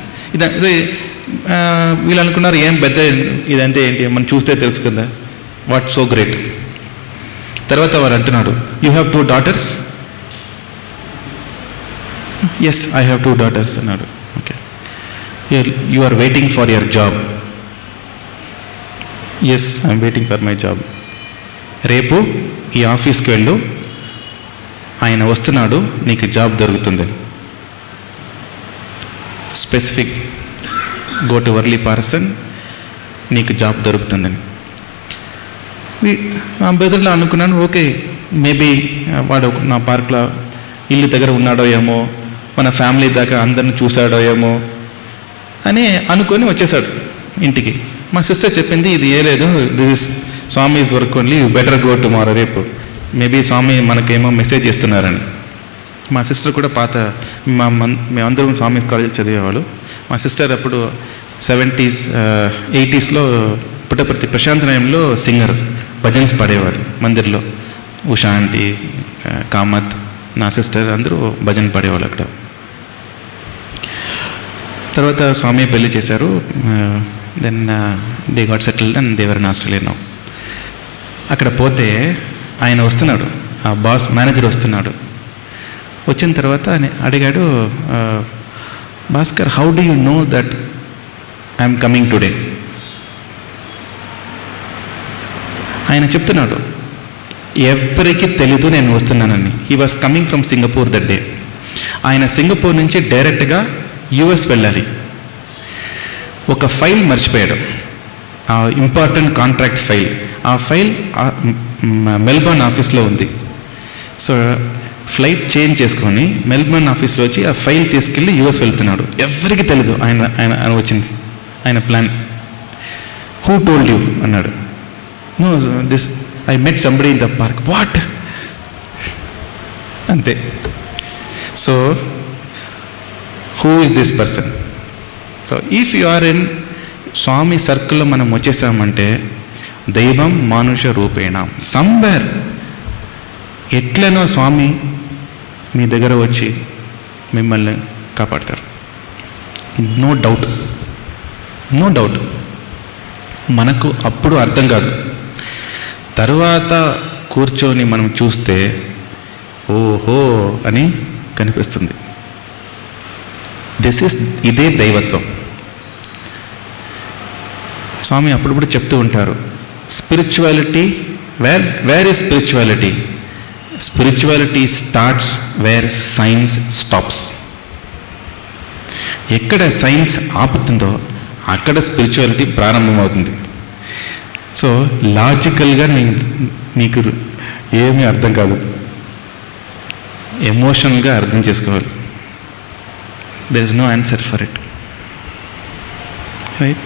వీళ్ళు అనుకున్నారు ఏం పెద్ద ఇదంటే ఏంటి, మనం చూస్తే తెలుసు కదా, వాట్ సో గ్రేట్. తర్వాత వాడు అంటున్నాడు, you have 2 daughters? Yes, I have 2 daughters అన్నాడు. Okay, you are waiting for your job? Yes, I'm waiting for my job. రేపు ఈ ఆఫీస్కి వెళ్ళు, ఆయన వస్తున్నాడు, నీకు జాబ్ దొరుకుతుందని. Specific, go to Worli parson, నీకు జాబ్ దొరుకుతుందని. నా బెదర్లో అనుకున్నాను, ఓకే మేబీ వాడు నా పార్క్లో ఇల్లు దగ్గర ఉన్నాడో ఏమో, మన ఫ్యామిలీ దాకా అందరిని చూశాడో ఏమో అని అనుకొని వచ్చేసాడు ఇంటికి. మా సిస్టర్ చెప్పింది ఇది ఏ లేదు, this Swami's work only, you better go tomorrow, రేపు మేబీ స్వామి మనకేమో మెసేజ్ చేస్తున్నారని. మా సిస్టర్ కూడా మేమందరం స్వామీస్ కాలేజ్ చదివేవాళ్ళు. మా సిస్టర్ అప్పుడు 70s 80sలో పుట్టపర్తి ప్రశాంతనయంలో సింగర్, భజన్స్ పాడేవాడు మందిర్లో. ఉషా ఆంటీ, కామత్, నా సిస్టర్ అందరూ భజన్ పాడేవాళ్ళు అక్కడ. తర్వాత స్వామి పెళ్లి చేశారు. Then they got settled and they were in Australia now. అక్కడ పోతే ఆయన వస్తున్నాడు, ఆ బాస్ మేనేజర్ వస్తున్నాడు. వచ్చిన తర్వాత అడిగాడు, Bhaskar, how do you know that I'm coming today? ఆయన చెప్తున్నాడు, ఎవరికి తెలీదు నేను వస్తున్నానని. He was coming from Singapore that day. ఆయన సింగపూర్ నుంచి డైరెక్ట్గా యుఎస్ వెళ్ళాలి. ఒక ఫైల్ మర్చిపోయాడు, ఆ ఇంపార్టెంట్ కాంట్రాక్ట్ ఫైల్. ఆ ఫైల్ మెల్బర్న్ ఆఫీస్లో ఉంది. సో ఫ్లైట్ చేంజ్ చేసుకొని మెల్బర్న్ ఆఫీస్లో వచ్చి ఆ ఫైల్ తీసుకెళ్ళి యుఎస్ వెళ్తున్నాడు. ఎవరికి తెలీదు ఆయన వచ్చింది, ఆయన ప్లాన్. హూ టోల్డ్ యూ అన్నాడు. No, this I met somebody in the park. What? అంతే. So who is this person? So if you are in Swami సర్కిల్లో మనం వచ్చేసామంటే దైవం మానుష రూపేణ, సంవేర్ ఎట్లనో స్వామి మీ దగ్గర వచ్చి మిమ్మల్ని కాపాడతారు. No doubt. నో డౌట్ మనకు అప్పుడు అర్థం కాదు, తర్వాత కూర్చొని మనం చూస్తే ఓహో అని కనిపిస్తుంది. ఇదే దైవత్వం. స్వామి అప్పుడప్పుడు చెప్తూ ఉంటారు, spirituality where is spirituality? Spirituality starts where science stops. ఎక్కడ సైన్స్ ఆపుతుందో అక్కడ స్పిరిచువాలిటీ ప్రారంభమవుతుంది. సో లాజికల్గా నీకు ఏమీ అర్థం కాదు, ఎమోషనల్గా అర్థం చేసుకోవాలి. There is no answer for it, right?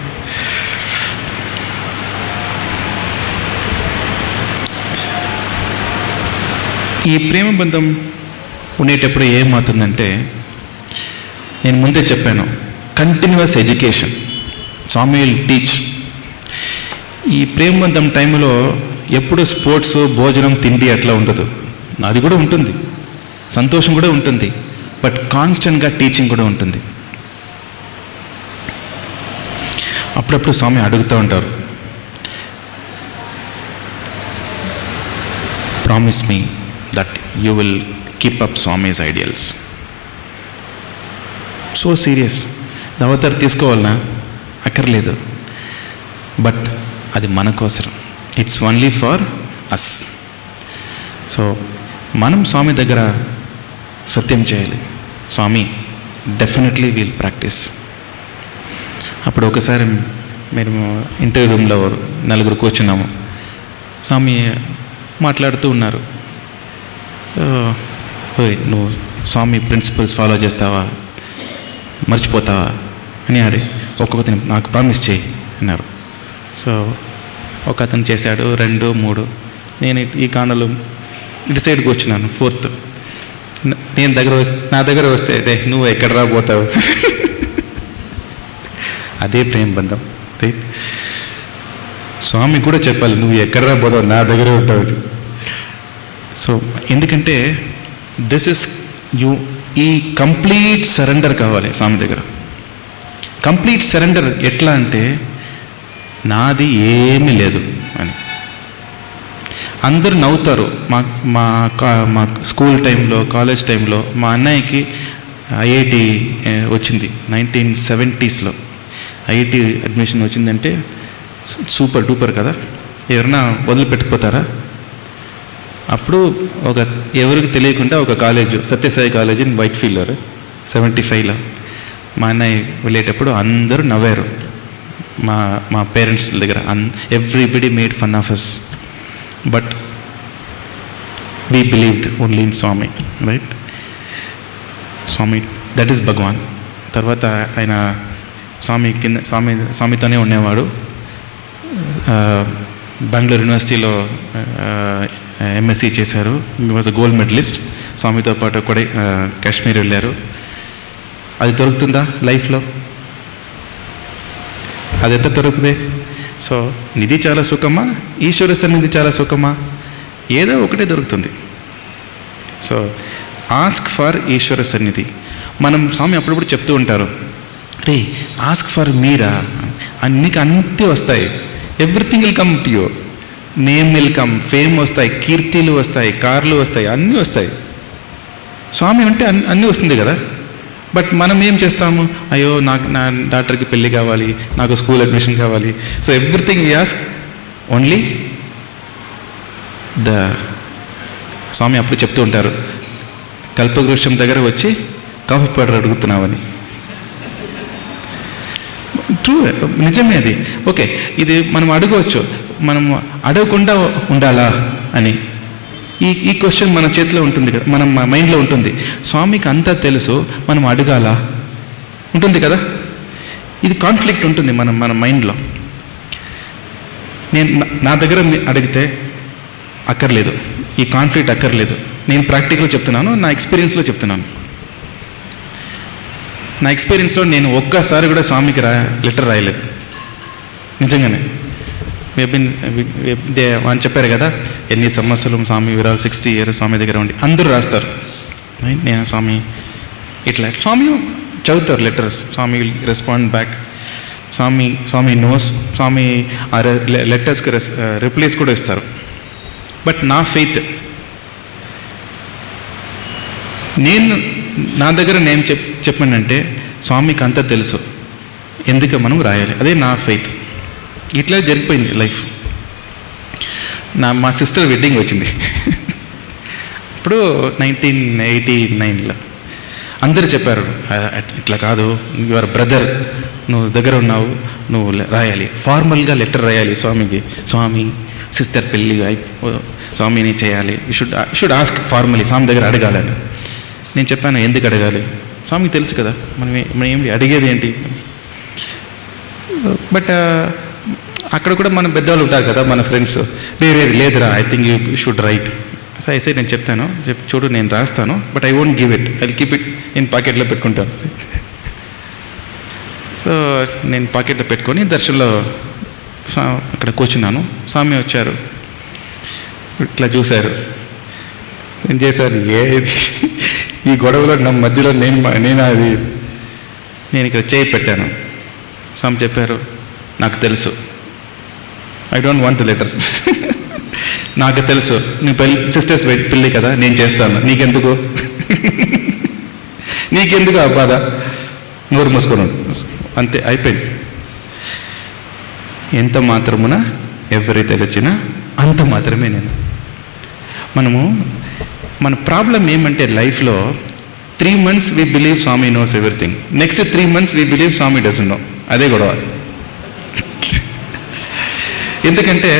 ఈ ప్రేమ బంధం ఉండేటప్పుడు ఏమవుతుందంటే, నేను ముందే చెప్పాను, continuous education. Swami will teach. ఈ ప్రేమ బంధం టైంలో ఎప్పుడు స్పోర్ట్స్, భోజనం, తిండి అట్లా ఉండదు. అది కూడా ఉంటుంది, సంతోషం కూడా ఉంటుంది, బట్ కాన్స్టెంట్గా టీచింగ్ కూడా ఉంటుంది. అప్పుడప్పుడు స్వామి అడుగుతూ ఉంటారు, promise me that you will keep up Swami's ideals. So serious. Avatar తీసుకోవాలనా? అక్కర్లేదు, బట్ అది మన కోసం. It's only for us. So మనం స్వామి దగ్గర సత్యం చేయాలి, స్వామి డెఫినెట్లీ విల్ ప్రాక్టీస్. అప్పుడు ఒకసారి మేము ఇంటర్వ్యూ రూమ్లో 4 కూర్చున్నాము. స్వామి మాట్లాడుతూ ఉన్నారు. సో నువ్వు స్వామి ప్రిన్సిపల్స్ ఫాలో చేస్తావా, మర్చిపోతావా అని అడిగి ఒక్కొక్కరిని నాకు ప్రామిస్ చేయి అన్నారు. సో ఒక అతను చేశాడు, 2, 3. నేను ఈ కాండలో ఇటు సైడ్ కూర్చున్నాను, 4th. నా దగ్గర వస్తే రే నువ్వు ఎక్కడ రాబోతావు. అదే ప్రేమ బంధం, రైట్? స్వామి కూడా చెప్పాలి, నువ్వు ఎక్కడ రాబోతావు, నా దగ్గరే ఉంటావు. సో ఎందుకంటే ఈ కంప్లీట్ సరెండర్ కావాలి స్వామి దగ్గర. కంప్లీట్ సరెండర్ ఎట్లా అంటే, నాది ఏమీ లేదు అని. అందరూ నవ్వుతారు. మా స్కూల్ టైంలో, కాలేజ్ టైంలో మా అన్నయ్యకి ఐఐటి వచ్చింది 1970s. ఐఐటి అడ్మిషన్ వచ్చిందంటే సూపర్ డూపర్ కదా, ఎవరన్నా వదిలిపెట్టిపోతారా? అప్పుడు ఎవరికి తెలియకుండా ఒక college, Sathya Sai college in Whitefield 75లో మా అన్నయ్య వెళ్ళేటప్పుడు అందరూ నవ్వారు. మా పేరెంట్స్ దగ్గర everybody made fun of us, but we believed only in Swami, right? Swami that is Bhagavan. తర్వాత ఆయన స్వామితోనే ఉండేవాడు. బెంగళూరు యూనివర్సిటీలో ఎంఎస్సీ చేశారు. He was a gold medalist. స్వామితో పాటు కూడా కాశ్మీర్ వెళ్ళారు. అది దొరుకుతుందా లైఫ్లో? అది ఎంత దొరుకుతుంది? సో నిధి చాలా సుఖమా, ఈశ్వర సన్నిధి చాలా సుఖమా? ఏదో ఒకటే దొరుకుతుంది. సో ఆస్క్ ఫర్ ఈశ్వర సన్నిధి. మనం స్వామి అప్పుడప్పుడు చెప్తూ ఉంటారు, రే ఆస్క్ ఫర్ మీరా, నీకు అన్నీ వస్తాయి. Everything will come to you. Name will come, fame వస్తాయి, కీర్తిలు వస్తాయి, కార్లు వస్తాయి, అన్నీ వస్తాయి. స్వామి అంటే అన్నీ వస్తుంది కదా. బట్ మనం ఏం చేస్తాము, అయ్యో నాకు నా డాక్టర్కి పెళ్ళి కావాలి, నాకు స్కూల్ అడ్మిషన్ కావాలి. So everything we ask only Swami అప్పుడు చెప్తూ ఉంటారు, కల్పవృక్షం దగ్గర వచ్చి కాఫీ పౌడర్ అడుగుతున్నామని. ట్రూ, నిజమే అది. ఓకే, ఇది మనం అడగవచ్చు, మనం అడగకుండా ఉండాలా అని. ఈ క్వశ్చన్ మన చేతిలో ఉంటుంది కదా, మన మైండ్లో ఉంటుంది. స్వామికి అంతా తెలుసు, మనం అడగాలా ఉంటుంది కదా. ఇది కాన్ఫ్లిక్ట్ ఉంటుంది మన మైండ్లో. నేను నా దగ్గర అడిగితే అక్కర్లేదు, ఈ కాన్ఫ్లిక్ట్ అక్కర్లేదు. నేను ప్రాక్టికల్గా చెప్తున్నాను, నా ఎక్స్పీరియన్స్లో చెప్తున్నాను. నా ఎక్స్పీరియన్స్లో నేను ఒక్కసారి కూడా స్వామికి లెటర్ రాయలేదు, నిజంగానే. అని చెప్పారు కదా, ఎన్ని సంవత్సరాలు స్వామి విరాలు 60 years స్వామి దగ్గర ఉండి అందరూ రాస్తారు. నేను స్వామి ఇట్లా, స్వామి చదువుతారు letters, Swami will respond back. Swami knows, Swami ఆ లెటర్స్కి రిప్లైస్ కూడా ఇస్తారు. బట్ నా ఫెయిత్, నా దగ్గర నేను చెప్పానంటే స్వామికి అంతా తెలుసు, ఎందుకు మనం రాయాలి, అదే నా ఫెయిత్. ఇట్లా జరిగిపోయింది లైఫ్. మా సిస్టర్ వెడ్డింగ్ వచ్చింది ఇప్పుడు 1989లో. అందరూ చెప్పారు ఇట్లా కాదు, యువర్ బ్రదర్, నువ్వు దగ్గర ఉన్నావు, నువ్వు రాయాలి, ఫార్మల్గా లెటర్ రాయాలి స్వామికి, స్వామి సిస్టర్ పెళ్ళి స్వామిని చేయాలి, షుడ్ ఆస్క్ ఫార్మలీ, స్వామి దగ్గర అడగాలని. నేను చెప్పాను, ఎందుకు అడగాలి, స్వామికి తెలుసు కదా, మనం ఏమి అడిగేది ఏంటి. బట్ అక్కడ కూడా మన పెద్దవాళ్ళు ఉంటారు కదా, మన ఫ్రెండ్స్, లేదురా, I think you should write. So అయితే నేను చెప్తాను, చూడు నేను రాస్తాను, but I won't give it, I will keep it నేను పాకెట్లో పెట్టుకుంటాను. సో నేను పాకెట్లో పెట్టుకొని దర్శనంలో అక్కడ కూర్చున్నాను. స్వామి వచ్చారు, ఇట్లా చూశారు, ఏం చేశారు, ఏది ఈ గొడవలో నా మధ్యలో నేను ఇక్కడ చేయి పెట్టాను. స్వామి చెప్పారు, నాకు తెలుసు, ఐ డోంట్ వాంట్ లెటర్, నాకు తెలుసు, నీ సిస్టర్స్ పెళ్ళి కదా, నేను చేస్తాను, నీకెందుకు ఆ బాధ, నోరు మూసుకొని అంతే, అయిపోయింది. ఎంత మాత్రమున ఎవరి తెలిసినా అంత మాత్రమే నేను. మన ప్రాబ్లం ఏమంటే లైఫ్లో 3 months we believe Swami knows everything, next 3 months we believe Swami doesn't know. అదే గొడవ. ఎందుకంటే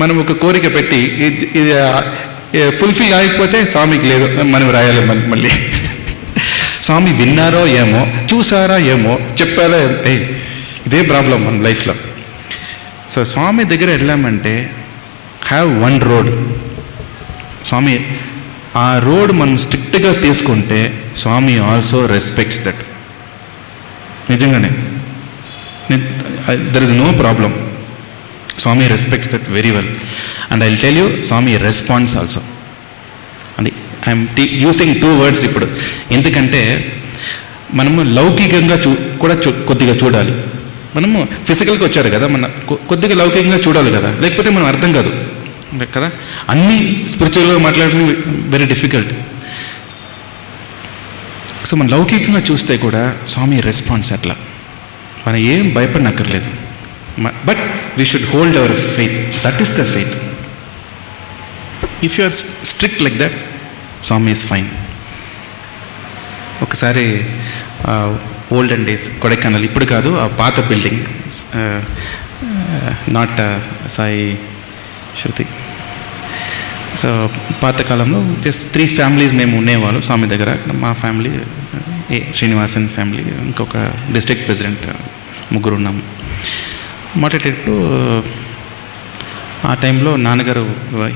మనం ఒక కోరిక పెట్టి ఇది ఫుల్ఫిల్ అయిపోతే స్వామికి లేదు, మనం రాయాలి మళ్ళీ. స్వామి విన్నారో ఏమో, చూసారా ఏమో, చెప్పారో, ఇదే ప్రాబ్లం మన లైఫ్లో. సో స్వామి దగ్గర వెళ్ళామంటే హ్యావ్ వన్ రోడ్. స్వామి ఆ రోడ్ మనం స్ట్రిక్ట్గా తీసుకుంటే స్వామి ఆల్సో రెస్పెక్ట్స్ దట్. నిజంగానే there is no problem. Swami respects that very well, and I'll tell you, Swami responds also. And I'm using 2 words ఇప్పుడు, ఎందుకంటే మనము లౌకికంగా కూడా కొద్దిగా చూడాలి. మనము ఫిజికల్గా వచ్చారు కదా, మన కొద్దిగా లౌకికంగా చూడాలి కదా, లేకపోతే మనం అర్థం కాదు కదా. అన్నీ స్పిరిచువల్గా మాట్లాడడం వెరీ డిఫికల్ట్. సో మనం లౌకికంగా చూస్తే కూడా స్వామి రెస్పాన్స్ అట్లా, మనం ఏం భయపడనక్కర్లేదు. But we should hold our faith. That is the faith. If you are strict like that, Swami is fine. ఒకసారి ఓల్డెన్ డేస్ కొడైకెనాల్, ఇప్పుడు కాదు, ఆ పాత building, not Sai Shruti. So పాతకాలంలో జస్ట్ 3 families మేము ఉండేవాళ్ళు స్వామి దగ్గర. మా ఫ్యామిలీ, శ్రీనివాసన్ ఫ్యామిలీ, ఇంకొక డిస్ట్రిక్ట్ ప్రెసిడెంట్, ముగ్గురు ఉన్నాము. మాట్లాడేటప్పుడు ఆ టైంలో నాన్నగారు,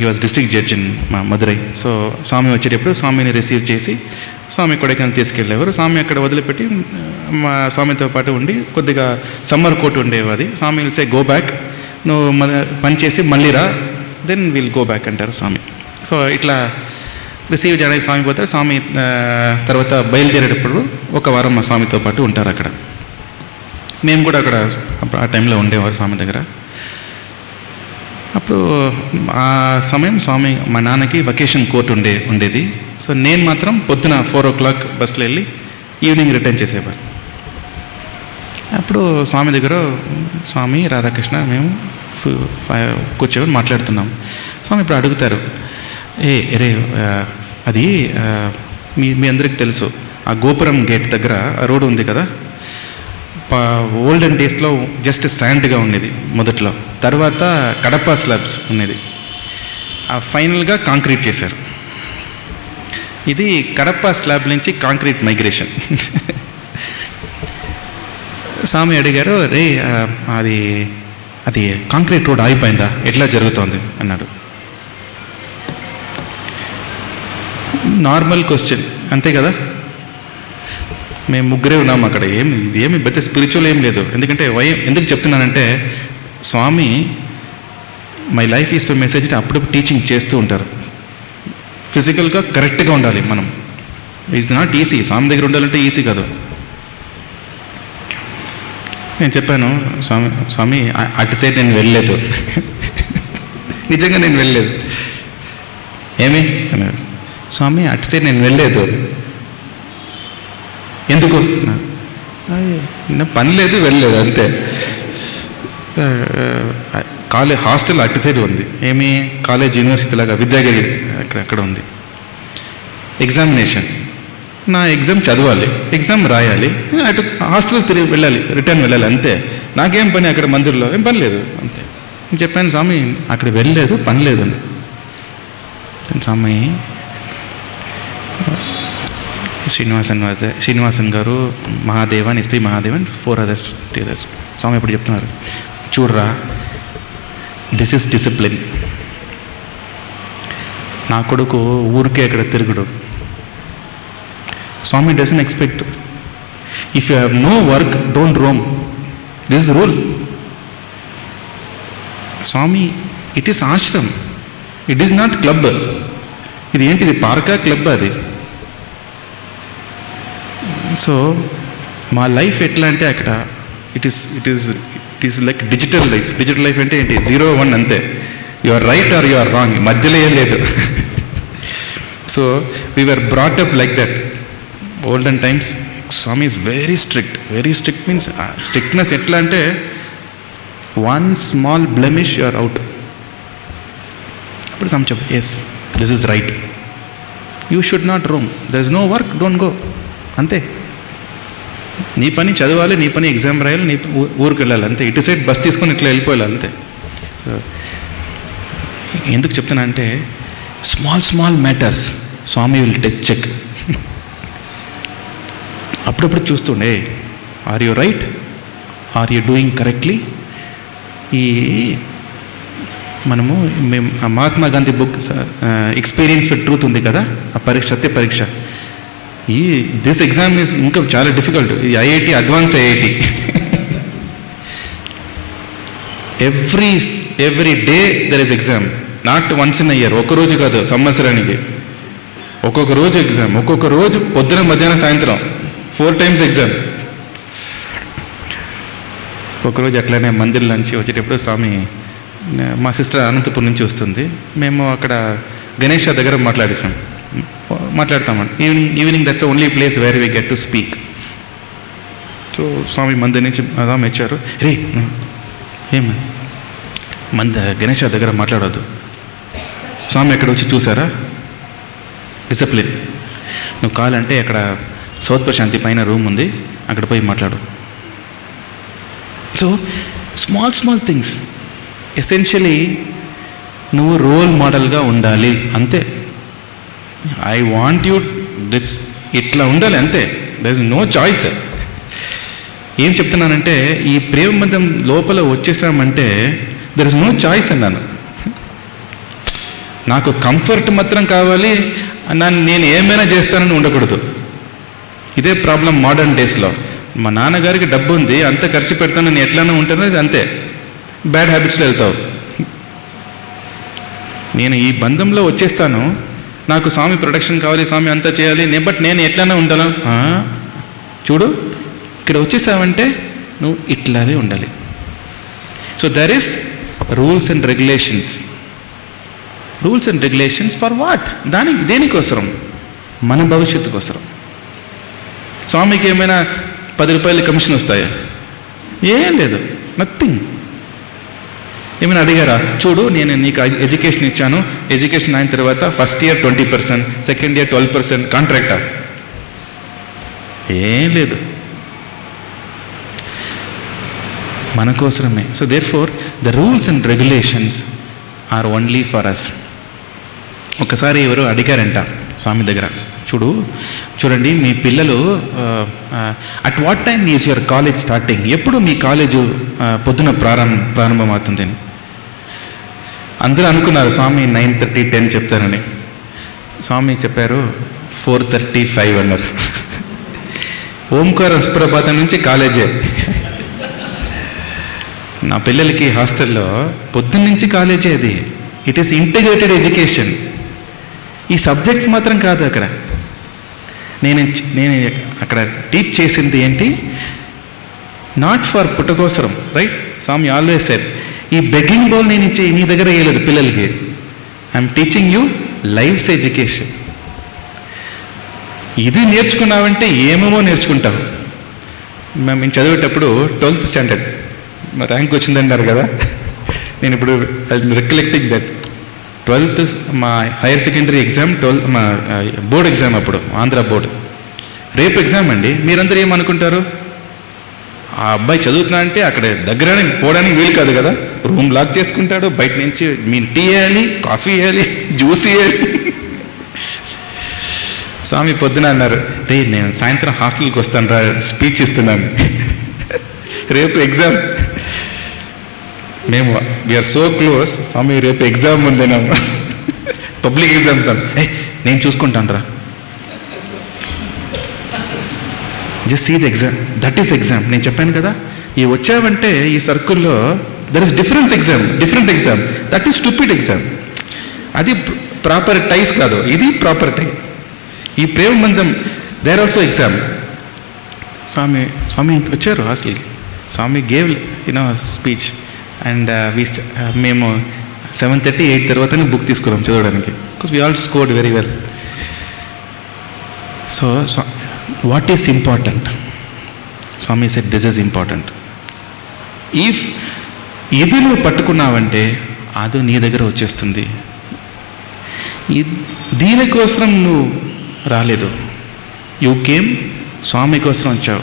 he was district judge in Madurai. So Swami వచ్చేటప్పుడు స్వామిని రిసీవ్ చేసి స్వామి కొడైకెనాల్ తీసుకెళ్ళేవారు. స్వామి అక్కడ వదిలిపెట్టి మా స్వామితో పాటు ఉండి కొద్దిగా సమ్మర్ కోట్ ఉండేది. స్వామి విల్ సే గో బ్యాక్, నువ్వు పని చేసి మళ్ళీ రా, దెన్ విల్ గో బ్యాక్ అంటారు స్వామి. సో ఇట్లా రిసీవ్ చేయడానికి స్వామి పోతారు. స్వామి తర్వాత బయలుదేరేటప్పుడు 1 వారం మా స్వామితో పాటు ఉంటారు అక్కడ. మేము కూడా అక్కడ ఆ టైంలో ఉండేవారు స్వామి దగ్గర. అప్పుడు ఆ సమయం స్వామి, మా నాన్నకి వెకేషన్ కోర్ట్ ఉండేది. సో నేను మాత్రం పొద్దున 4 o'clock బస్సులో వెళ్ళి ఈవినింగ్ రిటర్న్ చేసేవారు. అప్పుడు స్వామి దగ్గర స్వామి, రాధాకృష్ణ, మేము కూర్చొని మాట్లాడుతున్నాం. స్వామి ఇప్పుడు అడుగుతారు, అది మీ అందరికి తెలుసు, ఆ గోపురం గేట్ దగ్గర ఆ రోడ్డు ఉంది కదా, ఓల్డెన్ డేస్లో జస్ట్ శాండ్గా ఉండేది మొదట్లో, తర్వాత కడప స్లాబ్స్ ఉండేది, ఫైనల్గా కాంక్రీట్ చేశారు. ఇది కడప స్లాబ్ నుంచి కాంక్రీట్ మైగ్రేషన్. స్వామి అడిగారు, అది కాంక్రీట్ రోడ్ ఆగిపోయిందా, ఎట్లా జరుగుతోంది అన్నాడు. నార్మల్ క్వశ్చన్, అంతే కదా. మేము ముగ్గురే ఉన్నాము అక్కడ. ఇదేమి పెద్ద స్పిరిచువల్ ఏం లేదు. ఎందుకంటే ఎందుకు చెప్తున్నానంటే, Swami my life is for message అప్పుడప్పుడు టీచింగ్ చేస్తూ ఉంటారు. ఫిజికల్గా కరెక్ట్గా ఉండాలి మనం. It's not easy. స్వామి దగ్గర ఉండాలంటే ఈజీ కాదు. నేను చెప్పాను, స్వామి అటు సైడ్ నేను వెళ్ళలేదు. నిజంగా నేను వెళ్ళలేదు. ఏమి అన్నారు, స్వామి అటు సైడ్ నేను వెళ్ళలేదు. ఎందుకు? పని లేదు, వెళ్ళలేదు అంతే. హాస్టల్ అటు సైడ్ ఉంది. ఏమి కాలేజ్ యూనివర్సిటీ లాగా విద్యాగిరి అక్కడ ఉంది. ఎగ్జామినేషన్, నా ఎగ్జామ్ చదవాలి, ఎగ్జామ్ రాయాలి, అటు హాస్టల్ తిరిగి వెళ్ళాలి, రిటర్న్ వెళ్ళాలి అంతే. నాకేం పని అక్కడ మందిర్లో? ఏం పని లేదు అంతే. నేను చెప్పాను, స్వామి అక్కడ వెళ్ళలేదు, పని లేదు. Swami Srinivasan garu, Mahadevan, SP Mahadevan, 4 others teachers. Swami ఇప్పుడు చెప్తున్నారు, చూడరా, దిస్ ఇస్ డిసిప్లిన్. నా కొడుకు ఊరికే అక్కడ తిరుగుడు. Swami doesn't expect. If you have no work, don't roam. This is rule. Swami, it is ashram, it is not club. ఇది ఏంటిది, పార్కా క్లబ్ అది? సో మా లైఫ్ ఎట్లా అంటే అక్కడ it is like digital life. Digital life అంటే ఏంటి, 0, 1 అంతే. You are right or you are wrong, మధ్యలో ఏం లేదు. So we were brought up like that. Olden times Swami is very strict. Very strict means strictness ఎట్లా అంటే, 1 small blemish you are out. అప్పుడు స్వామి చెప్పు, yes this is right, you should not roam, there is no work, don't go అంతే. నీ పని చదవాలి, నీ పని ఎగ్జామ్ రాయాలి, నీ ఊరికి వెళ్ళాలి అంతే. ఇటు సైడ్ బస్ తీసుకొని ఇట్లా వెళ్ళిపోయాలి అంతే. సో ఎందుకు చెప్తున్నా అంటే, small matters Swami will check. అప్పుడప్పుడు చూస్తుండే, are you right, are you doing correctly. ఈ మనము Mahatma Gandhi book experience with truth ఉంది కదా, ఆ పరీక్ష, సత్య పరీక్ష. దిస్ ఎగ్జామ్ ఈజ్ ఇంకా చాలా డిఫికల్ట్. ఈ IIT, advanced IIT. Every day there is exam, not once in year. ఒక్కరోజు కాదు, సంవత్సరానికి ఒక్కొక్క రోజు ఎగ్జామ్. ఒక్కొక్క రోజు పొద్దున, మధ్యాహ్నం, సాయంత్రం 4 times ఎగ్జామ్. ఒకరోజు అట్లనే మందిర్ నుంచి వచ్చేటప్పుడు స్వామి, మా సిస్టర్ అనంతపురం నుంచి వస్తుంది, మేము అక్కడ గణేష్ దగ్గర మాట్లాడతామండి. Evening that's only place where we get to speak. So Swami mandir నుంచి స్వామి వచ్చారు, రే ఏమి గణేష్ దగ్గర మాట్లాడవద్దు. స్వామి అక్కడ వచ్చి చూసారా, డిసిప్లిన్. నువ్వు కావాలంటే అక్కడ సౌత్ ప్రశాంతి పైన రూమ్ ఉంది, అక్కడ పోయి మాట్లాడు. So small things. ఎసెన్షియలీ నువ్వు రోల్ మోడల్గా ఉండాలి అంతే. ఐ వాంట్ యూ దిట్స్, ఇట్లా ఉండాలి అంతే. There is no choice. ఏం చెప్తున్నానంటే, ఈ ప్రేమ బంధం లోపల వచ్చేసామంటే దర్ ఇస్ నో చాయిస్ అన్నాను. నాకు కంఫర్ట్ మాత్రం కావాలి, నేను ఏమైనా చేస్తానని ఉండకూడదు. ఇదే ప్రాబ్లం మోడర్న్ డేస్లో. మా నాన్నగారికి డబ్బు ఉంది, అంత ఖర్చు పెడతాను, నేను ఎట్లానో ఉంటాను, అంతే. బ్యాడ్ హ్యాబిట్స్లో వెళ్తావు. నేను ఈ బంధంలో వచ్చేస్తాను, నాకు స్వామి ప్రొటెక్షన్ కావాలి, స్వామి అంతా చేయాలి, బట్ నేను ఎట్లానే ఉంటాను. చూడు, ఇక్కడ వచ్చేసావంటే నువ్వు ఇట్లానే ఉండాలి. So there is rules and regulations. Rules and regulations for what? దేనికోసరం? మన భవిష్యత్తు కోసం. స్వామికి ఏమైనా 10 రూపాయలు కమిషన్ వస్తాయా? ఏం లేదు, నథింగ్. ఏమైనా అడిగారా? చూడు, నేను నీకు ఎడ్యుకేషన్ ఇచ్చాను, ఎడ్యుకేషన్ అయిన తర్వాత ఫస్ట్ ఇయర్ 20%, సెకండ్ ఇయర్ 12%, కాంట్రాక్టా? ఏం లేదు, మన కోసమే. So therefore the rules and regulations are only for us. ఒకసారి ఎవరు అడిగారంట స్వామి దగ్గర, చూడండి మీ పిల్లలు at what time is your college starting? ఎప్పుడు మీ కాలేజు పొద్దున ప్రారంభమవుతుంది అని. అందరూ అనుకున్నారు స్వామి 9:30, 10 చెప్తారని. స్వామి చెప్పారు 4:35 అన్నారు. ఓంకార సుప్రభాతం నుంచి కాలేజే. నా పిల్లలకి హాస్టల్లో పొద్దున్న నుంచి కాలేజే అది. It is integrated education. ఈ సబ్జెక్ట్స్ మాత్రం కాదు అక్కడ. నేను అక్కడ టీచ్ చేసింది ఏంటి? నాట్ ఫర్ పుట్టకోసరం, రైట్? స్వామి ఆల్వేస్ సెడ్, ఈ బెగ్గింగ్ బౌల్ నేను ఇచ్చి నీ దగ్గర వేయలేదు పిల్లలకి. I'm teaching you life's education. ఇది నేర్చుకున్నావంటే ఏమేమో నేర్చుకుంటావు. మేము చదివేటప్పుడు 12th స్టాండర్డ్ ర్యాంక్ వచ్చిందన్నారు కదా, నేను ఇప్పుడు రికలెక్టింగ్ దట్ 12th మా హైయర్ సెకండరీ ఎగ్జామ్, మా బోర్డ్ ఎగ్జామ్ అప్పుడు, ఆంధ్ర బోర్డు. రేపు ఎగ్జామ్ అండి. మీరందరూ ఏమనుకుంటారు, ఆ అబ్బాయి చదువుతున్నా అంటే అక్కడ దగ్గరనే పోవడానికి వీలు కాదు కదా, రూమ్ లాక్ చేసుకుంటాడు, బయట నుంచి మీరు టీ వేయాలి, కాఫీ వేయాలి, జ్యూస్ వేయాలి. స్వామి పొద్దున అన్నారు, రే నేను సాయంత్రం హాస్టల్కి వస్తాను రా, స్పీచ్ ఇస్తున్నాను, రేపు ఎగ్జామ్. మేము వీఆర్ సో క్లోజ్. స్వామి రేపు ఎగ్జామ్ ఉందేనాము, పబ్లిక్ ఎగ్జామ్. స్వామి నేను చూసుకుంటాను రా, just see the exam, that is exam. నేను చెప్పాను కదా, ఈ వచ్చావంటే ఈ సర్కిల్లో there is difference exam, different exam, that is stupid exam. అది ప్రాపర్ టైస్ కాదు, ఇది ప్రాపర్ టై. ఈ ప్రేమ బంధం, దేర్ ఆల్సో ఎగ్జామ్. స్వామి వచ్చారు హాస్టల్కి. స్వామి గేవ్ స్పీచ్ అండ్ మేము 7:30, 8 తర్వాతనే బుక్ తీసుకున్నాం చదవడానికి, because we all scored very well. So what is important? Swami said this is important. If ఇది నువ్వు పట్టుకున్నావంటే అది నీ దగ్గర వచ్చేస్తుంది. దీనికోసం నువ్వు రాలేదు, యూ కేమ్ స్వామి కోసం వచ్చావు.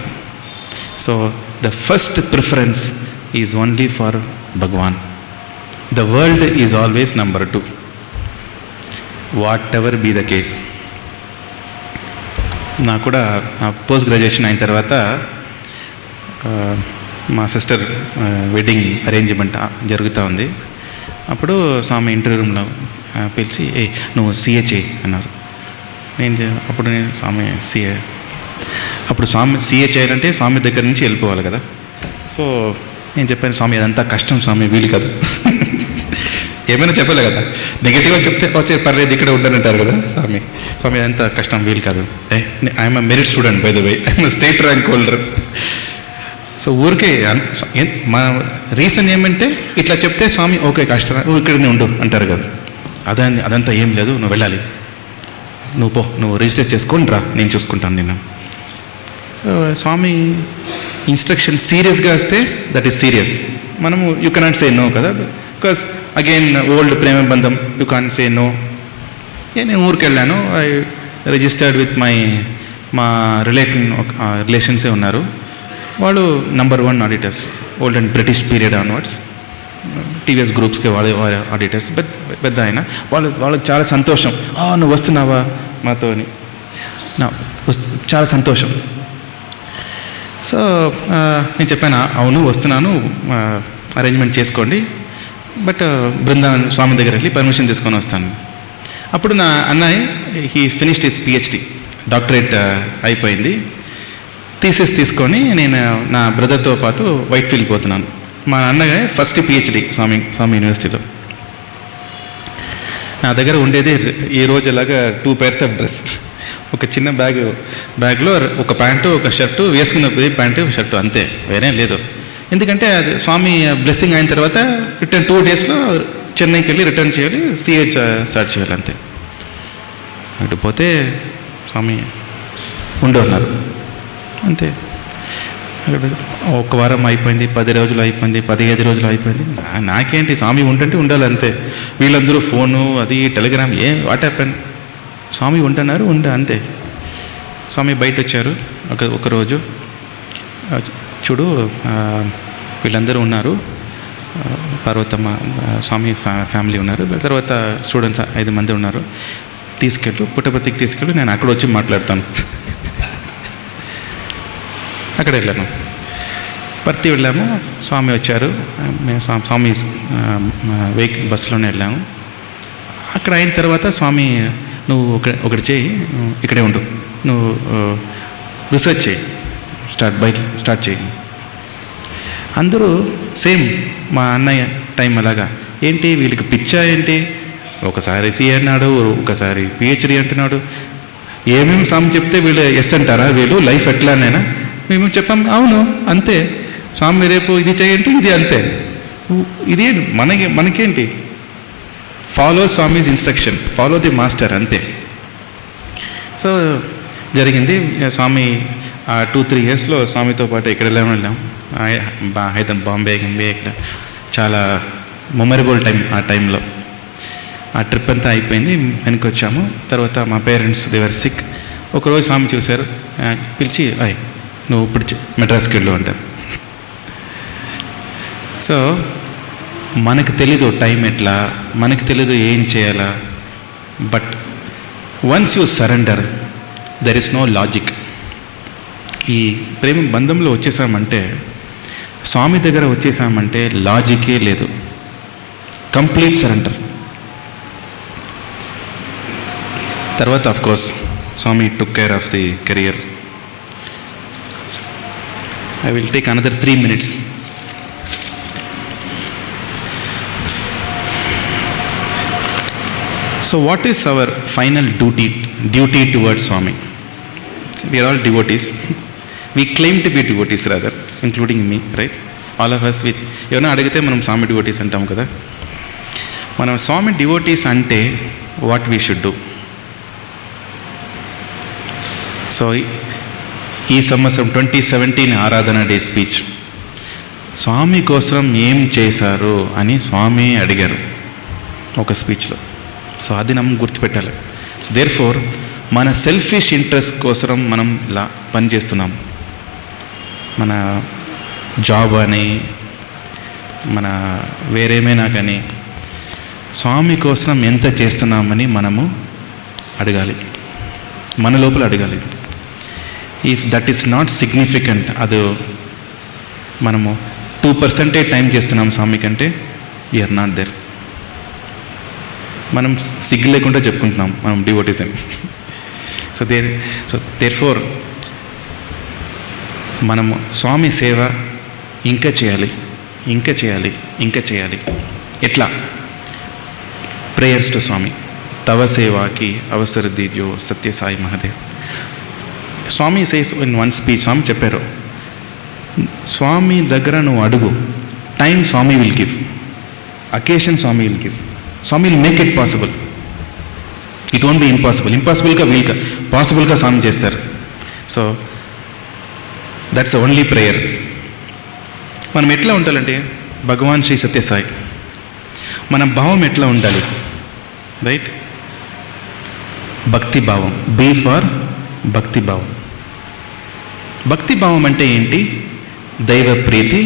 So the first preference is only for Bhagavan. The world is always number 2, whatever be the case. నాకు కూడా పోస్ట్ గ్రాడ్యుయేషన్ అయిన తర్వాత మా సిస్టర్ వెడ్డింగ్ అరేంజ్మెంట్ జరుగుతూ ఉంది. అప్పుడు స్వామి ఇంటర్వ్యూ రూమ్లో పిలిచి, నువ్వు CA చేయి అన్నారు. అప్పుడు నేను స్వామి CA, అప్పుడు స్వామి CA చేయాలంటే స్వామి దగ్గర నుంచి వెళ్ళిపోవాలి కదా. సో నేను చెప్పాను, స్వామి అదంతా కష్టం స్వామి, వీలు కాదు. ఏమైనా చెప్పలే కదా, నెగిటివ్గా చెప్తే వచ్చే పర్లేదు ఇక్కడ ఉండనంటారు కదా స్వామి. స్వామి అదంతా కష్టం, వీలు కాదు. I'm merit student by the way, I'm state rank holder. So ఊరికే మా రీజన్ ఏమంటే ఇట్లా చెప్తే స్వామి ఓకే కష్టం, నువ్వు ఇక్కడనే ఉండు అంటారు కదా. అదంతా ఏం లేదు, నువ్వు వెళ్ళాలి, నువ్వు పో, నువ్వు రిజిస్టర్ చేసుకొని రా, నేను చూసుకుంటాను నిన్ను. సో స్వామి ఇన్స్ట్రక్షన్ సీరియస్గా వస్తే దట్ ఈస్ సీరియస్. మనము యూ కెనాట్ సే నో కదా, బికాస్ అగైన్ ఓల్డ్ ప్రేమ బంధం, యూ కాన్ సే నో. నేను ఊరికి వెళ్ళాను, ఐ రిజిస్టర్డ్ విత్ మా రిలేషన్సే ఉన్నారు. వాళ్ళు number 1 auditors, old and British period onwards, TVS గ్రూప్స్కి వాళ్ళ ఆడిటర్స్, పెద్ద ఆయన. వాళ్ళకి చాలా సంతోషం, నువ్వు వస్తున్నావా మాతో అని, చాలా సంతోషం. సో నేను చెప్పాను, అవును వస్తున్నాను, అరేంజ్మెంట్ చేసుకోండి, బట్ బృందావన్ స్వామి దగ్గర వెళ్ళి పర్మిషన్ తీసుకొని వస్తాను. అప్పుడు నా అన్నయ్య he finished his PhD, doctorate అయిపోయింది. తీసుకొని నేను నా బ్రదర్తో పాటు వైట్ఫీల్డ్ పోతున్నాను. మా అన్నయ్య ఫస్ట్ PhD స్వామి యూనివర్సిటీలో. నా దగ్గర ఉండేది ఈ రోజు అలాగా 2 pairs ఆఫ్ డ్రెస్, ఒక చిన్న బ్యాగ్లో ఒక ప్యాంటు, ఒక షర్టు, వేసుకున్న ప్యాంటు షర్టు, అంతే, వేరే లేదు. ఎందుకంటే అది స్వామి బ్లెస్సింగ్ అయిన తర్వాత రిటర్న్ 2 daysలో చెన్నైకి వెళ్ళి రిటర్న్ చేయాలి, CA స్టార్ట్ చేయాలి, అంతే. అటు పోతే స్వామి ఉండన్నారు అంతే. అక్కడ 1 వారం అయిపోయింది, 10 రోజులు అయిపోయింది, 15 రోజులు అయిపోయింది. నాకేంటి, స్వామి ఉంటుంటే ఉండాలి అంతే. వీళ్ళందరూ ఫోను, అది టెలిగ్రామ్, వాట్ హ్యాపెన్, స్వామి ఉంటున్నారు అంతే. స్వామి బయట వచ్చారు ఒకరోజు, చూడు వీళ్ళందరూ ఉన్నారు, పార్వతమ్మ స్వామి ఫ్యామిలీ ఉన్నారు, తర్వాత స్టూడెంట్స్ 5 మంది ఉన్నారు, తీసుకెళ్ళు పుట్టపర్తికి తీసుకెళ్ళు, నేను అక్కడ వచ్చి మాట్లాడతాను. అక్కడ వెళ్ళాను, పర్తి వెళ్ళాము. స్వామి వచ్చారు, మేము స్వామి వెహికల్ బస్సులోనే వెళ్ళాము. అక్కడ అయిన తర్వాత స్వామి, నువ్వు ఒకటి చేయి, ఇక్కడే ఉండు, నువ్వు రీసెర్చ్ చేయి, స్టార్ట్ చేయి. అందరూ సేమ్ మా అన్నయ్య టైం అలాగా. ఏంటి వీళ్ళకి పిచ్చా ఏంటి, ఒకసారి CA అన్నాడు, ఒకసారి PhD అంటున్నాడు. ఏమేమి స్వామి చెప్తే వీళ్ళు ఎస్ అంటారా, వీళ్ళు లైఫ్ ఎట్లానైనా మేము చెప్పాం, అవును అంతే. స్వామి రేపు ఇది చేయండి, ఇది అంతే. ఇది మనకేంటి? Follow Swami's instruction, follow the master, అంతే. సో జరిగింది. స్వామి 2-3 ఇయర్స్లో స్వామితో పాటు ఇక్కడ వెళ్ళాం. బాంబే ఇక్కడ చాలా మెమరబుల్ టైం. ఆ టైంలో ఆ ట్రిప్ అంతా అయిపోయింది, వెనక్కి వచ్చాము. తర్వాత మా పేరెంట్స్ దేవర్ సిక్. ఒకరోజు స్వామి చూశారు, పిలిచి నువ్వు ఇప్పుడు మెడ్రాస్కి వెళ్ళు అంటారు. సో మనకు తెలీదు టైం ఎట్లా, మనకు తెలీదు ఏం చేయాలా. But once you surrender, there is no logic. ఈ ప్రేమ బంధంలో వచ్చేసామంటే, స్వామి దగ్గర వచ్చేసామంటే లాజికే లేదు. Complete surrender. తర్వాత of course Swami took care of the career. I will take another 3 minutes. So what is our final duty towards Swami? We are all devotees. We claim to be devotees rather, including me, right? All of us with ఎవరైనా అడిగితే మనం స్వామి devotees అంటాం కదా. మనం స్వామి devotees అంటే what we should do. So ఈ సంవత్సరం 2017 ఆరాధన డే స్పీచ్, స్వామి కోసం ఏం చేశారు అని స్వామి అడిగారు ఒక స్పీచ్లో. సో అది మనం గుర్తుపెట్టాలి. సో దేర్ ఫోర్ మన సెల్ఫిష్ ఇంట్రెస్ట్ కోసం మనం పని చేస్తున్నాం. మన జాబ్ అని, మన వేరేమైనా కానీ స్వామి కోసం ఎంత చేస్తున్నామని మనము అడగాలి, మన లోపల అడగాలి. If that is not significant, అది మనము 2% టైం చేస్తున్నాం స్వామి కంటే, యూఆర్ నాట్ దేర్. మనం సిగ్గు లేకుండా చెప్పుకుంటున్నాం మనం డివోటీస్ అని. సో దేర్ ఫోర్ మనము స్వామి సేవ ఇంకా చేయాలి, ఇంకా చేయాలి, ఇంకా చేయాలి. ఎట్లా? Prayers to Swami. తవ సేవాకి అవసర దీజో Sathya Sai Mahadev. Swami says in one speech, Swami చెప్పారు, స్వామి దగ్గర నువ్వు అడుగు, time Swami will give, occasion Swami will give, Swami will make it possible. It won't be impossible. ఇంపాసిబుల్గా పాసిబుల్గా స్వామి చేస్తారు. So that's only prayer. మనం ఎట్లా ఉండాలంటే, భగవాన్ శ్రీ సత్యసాయి, మన భావం ఎట్లా ఉండాలి? రైట్, భక్తి భావం. బీ ఫార్ భక్తి భావం. భక్తి భావం అంటే ఏంటి? దైవ ప్రీతి,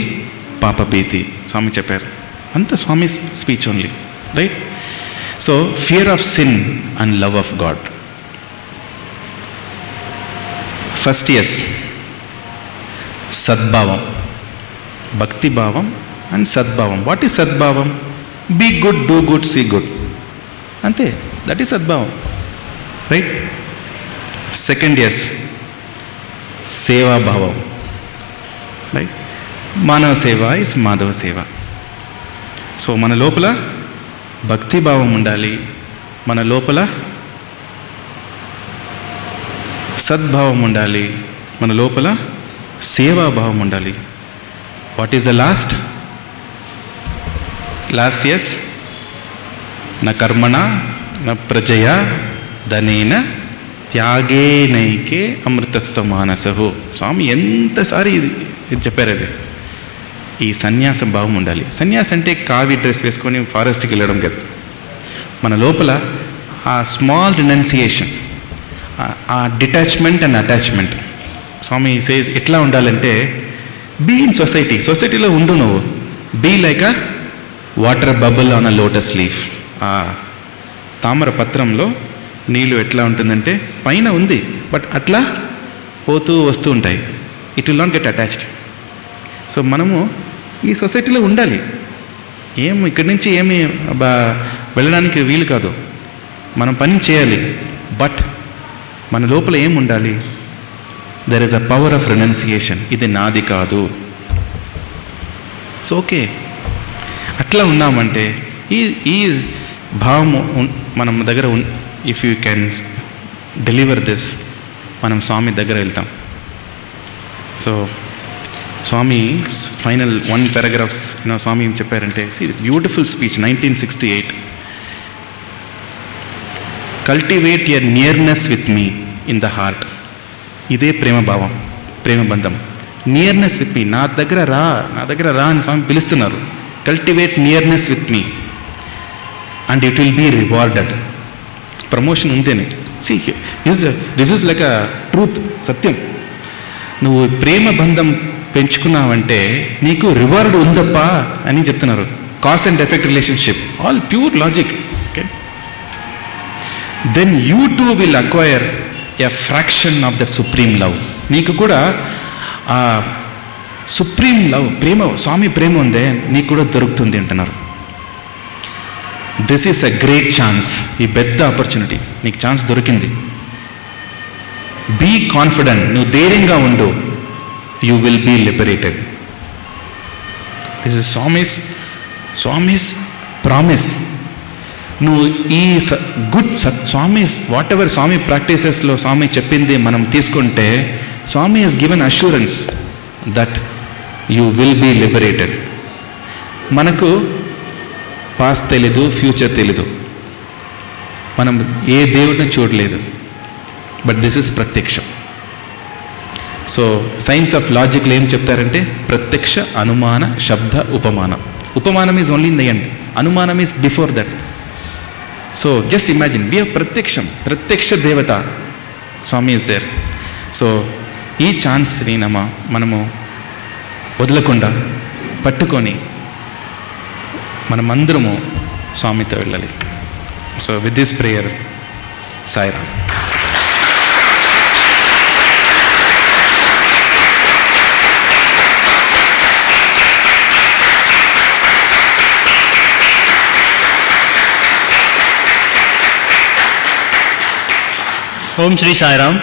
పాప భీతి. స్వామి చెప్పారు, అంత Swami speech only. Right. So fear of sin and love of God. First S, సద్భావం, భక్తి భావం అండ్ సద్భావం. వాట్ ఈజ్ సద్భావం? Be good, do good, see good, అంతే. దట్ ఈస్ సద్భావం. రైట్. సెకండ్ ఎస్, సేవాభావం. రైట్. మానవ సేవ ఇస్ మాధవ సేవ. సో మన లోపల భక్తిభావం ఉండాలి, మన లోపల సద్భావం ఉండాలి, మన లోపల సేవాభావం ఉండాలి. What is the last yes, నా కర్మణ నా ప్రజయ ధనేన త్యాగేనైకే అమృతత్వ మానసహు. స్వామి ఎంతసారి ఇది చెప్పారు. అది ఈ సన్యాస భావం ఉండాలి. సన్యాసం అంటే కావి డ్రెస్ వేసుకొని ఫారెస్ట్కి వెళ్ళడం కదా. మన లోపల ఆ స్మాల్ రినౌన్సియేషన్, ఆ detachment and attachment. Swami says ఎట్లా ఉండాలంటే, బీ ఇన్ సొసైటీ. సొసైటీలో ఉండు నువ్వు. Be like a water bubble on a lotus leaf. ఆ తామర పత్రంలో నీళ్ళు ఎట్లా ఉంటుందంటే, పైన ఉంది బట్ అట్లా పోతూ వస్తూ ఉంటాయి. It will not get attached. So మనము ఈ సొసైటీలో ఉండాలి. ఇక్కడి నుంచి ఏమి వెళ్ళడానికి వీలు కాదు. మనం పని చేయాలి. బట్ మన లోపల ఏం ఉండాలి? There is a power of renunciation. ఇది నాది కాదు. It's okay. అట్లా ఉన్నామంటే ఈ భావము మనం దగ్గర if you can deliver this, మనం స్వామి దగ్గర వెళ్తాం. సో స్వామి ఫైనల్ 1 paragraphs స్వామి ఏం చెప్పారంటే, beautiful speech 1968. Cultivate your nearness with me in the heart. ఇదే ప్రేమభావం, ప్రేమబంధం. నియర్నెస్ విత్ మీ, నా దగ్గర రా అని స్వామి పిలుస్తున్నారు. Cultivate nearness with me and it will be rewarded. Promotion ఉంటేనే. This is like a truth, సత్యం. నువ్వు ప్రేమ బంధం పెంచుకున్నావంటే నీకు రివార్డ్ ఉందప్ప అని చెప్తున్నారు. Cause and effect relationship, all pure logic. Okay, then you too will acquire a fraction of that supreme love. నీకు కూడా ఆ సుప్రీం లవ్, ప్రేమ, స్వామి ప్రేమ ఉందే, నీకు కూడా దొరుకుతుంది అంటున్నారు. This is a great chance. ఈ పెద్ద ఆపర్చునిటీ, నీకు ఛాన్స్ దొరికింది. బీ కాన్ఫిడెంట్, నువ్వు ధైర్యంగా ఉండు. You will be liberated. This is Swami's promise. నువ్వు ఈ స్వామిస్ వాట్ ఎవర్ స్వామి ప్రాక్టీసెస్లో స్వామి చెప్పింది మనం తీసుకుంటే, Swami has given assurance that you will be liberated. మనకు పాస్ట్ తెలీదు, ఫ్యూచర్ తెలీదు, మనం ఏ దేవుడిని చూడలేదు, బట్ దిస్ ఇస్ ప్రత్యక్షం. సో సైన్స్ ఆఫ్ లాజిక్లో ఏం చెప్తారంటే, ప్రత్యక్ష, అనుమాన, శబ్ద, ఉపమానం. ఉపమానం is only in the end, అనుమానం is before that. So just imagine, we are ప్రత్యక్షం, ప్రత్యక్ష దేవత స్వామి ఇస్ దేర్. సో ఈ ఛాన్స్ని మనము వదలకుండా పట్టుకొని మనమందరము స్వామితో వెళ్ళాలి. So with this prayer, Sairam. Om Shri Sairam.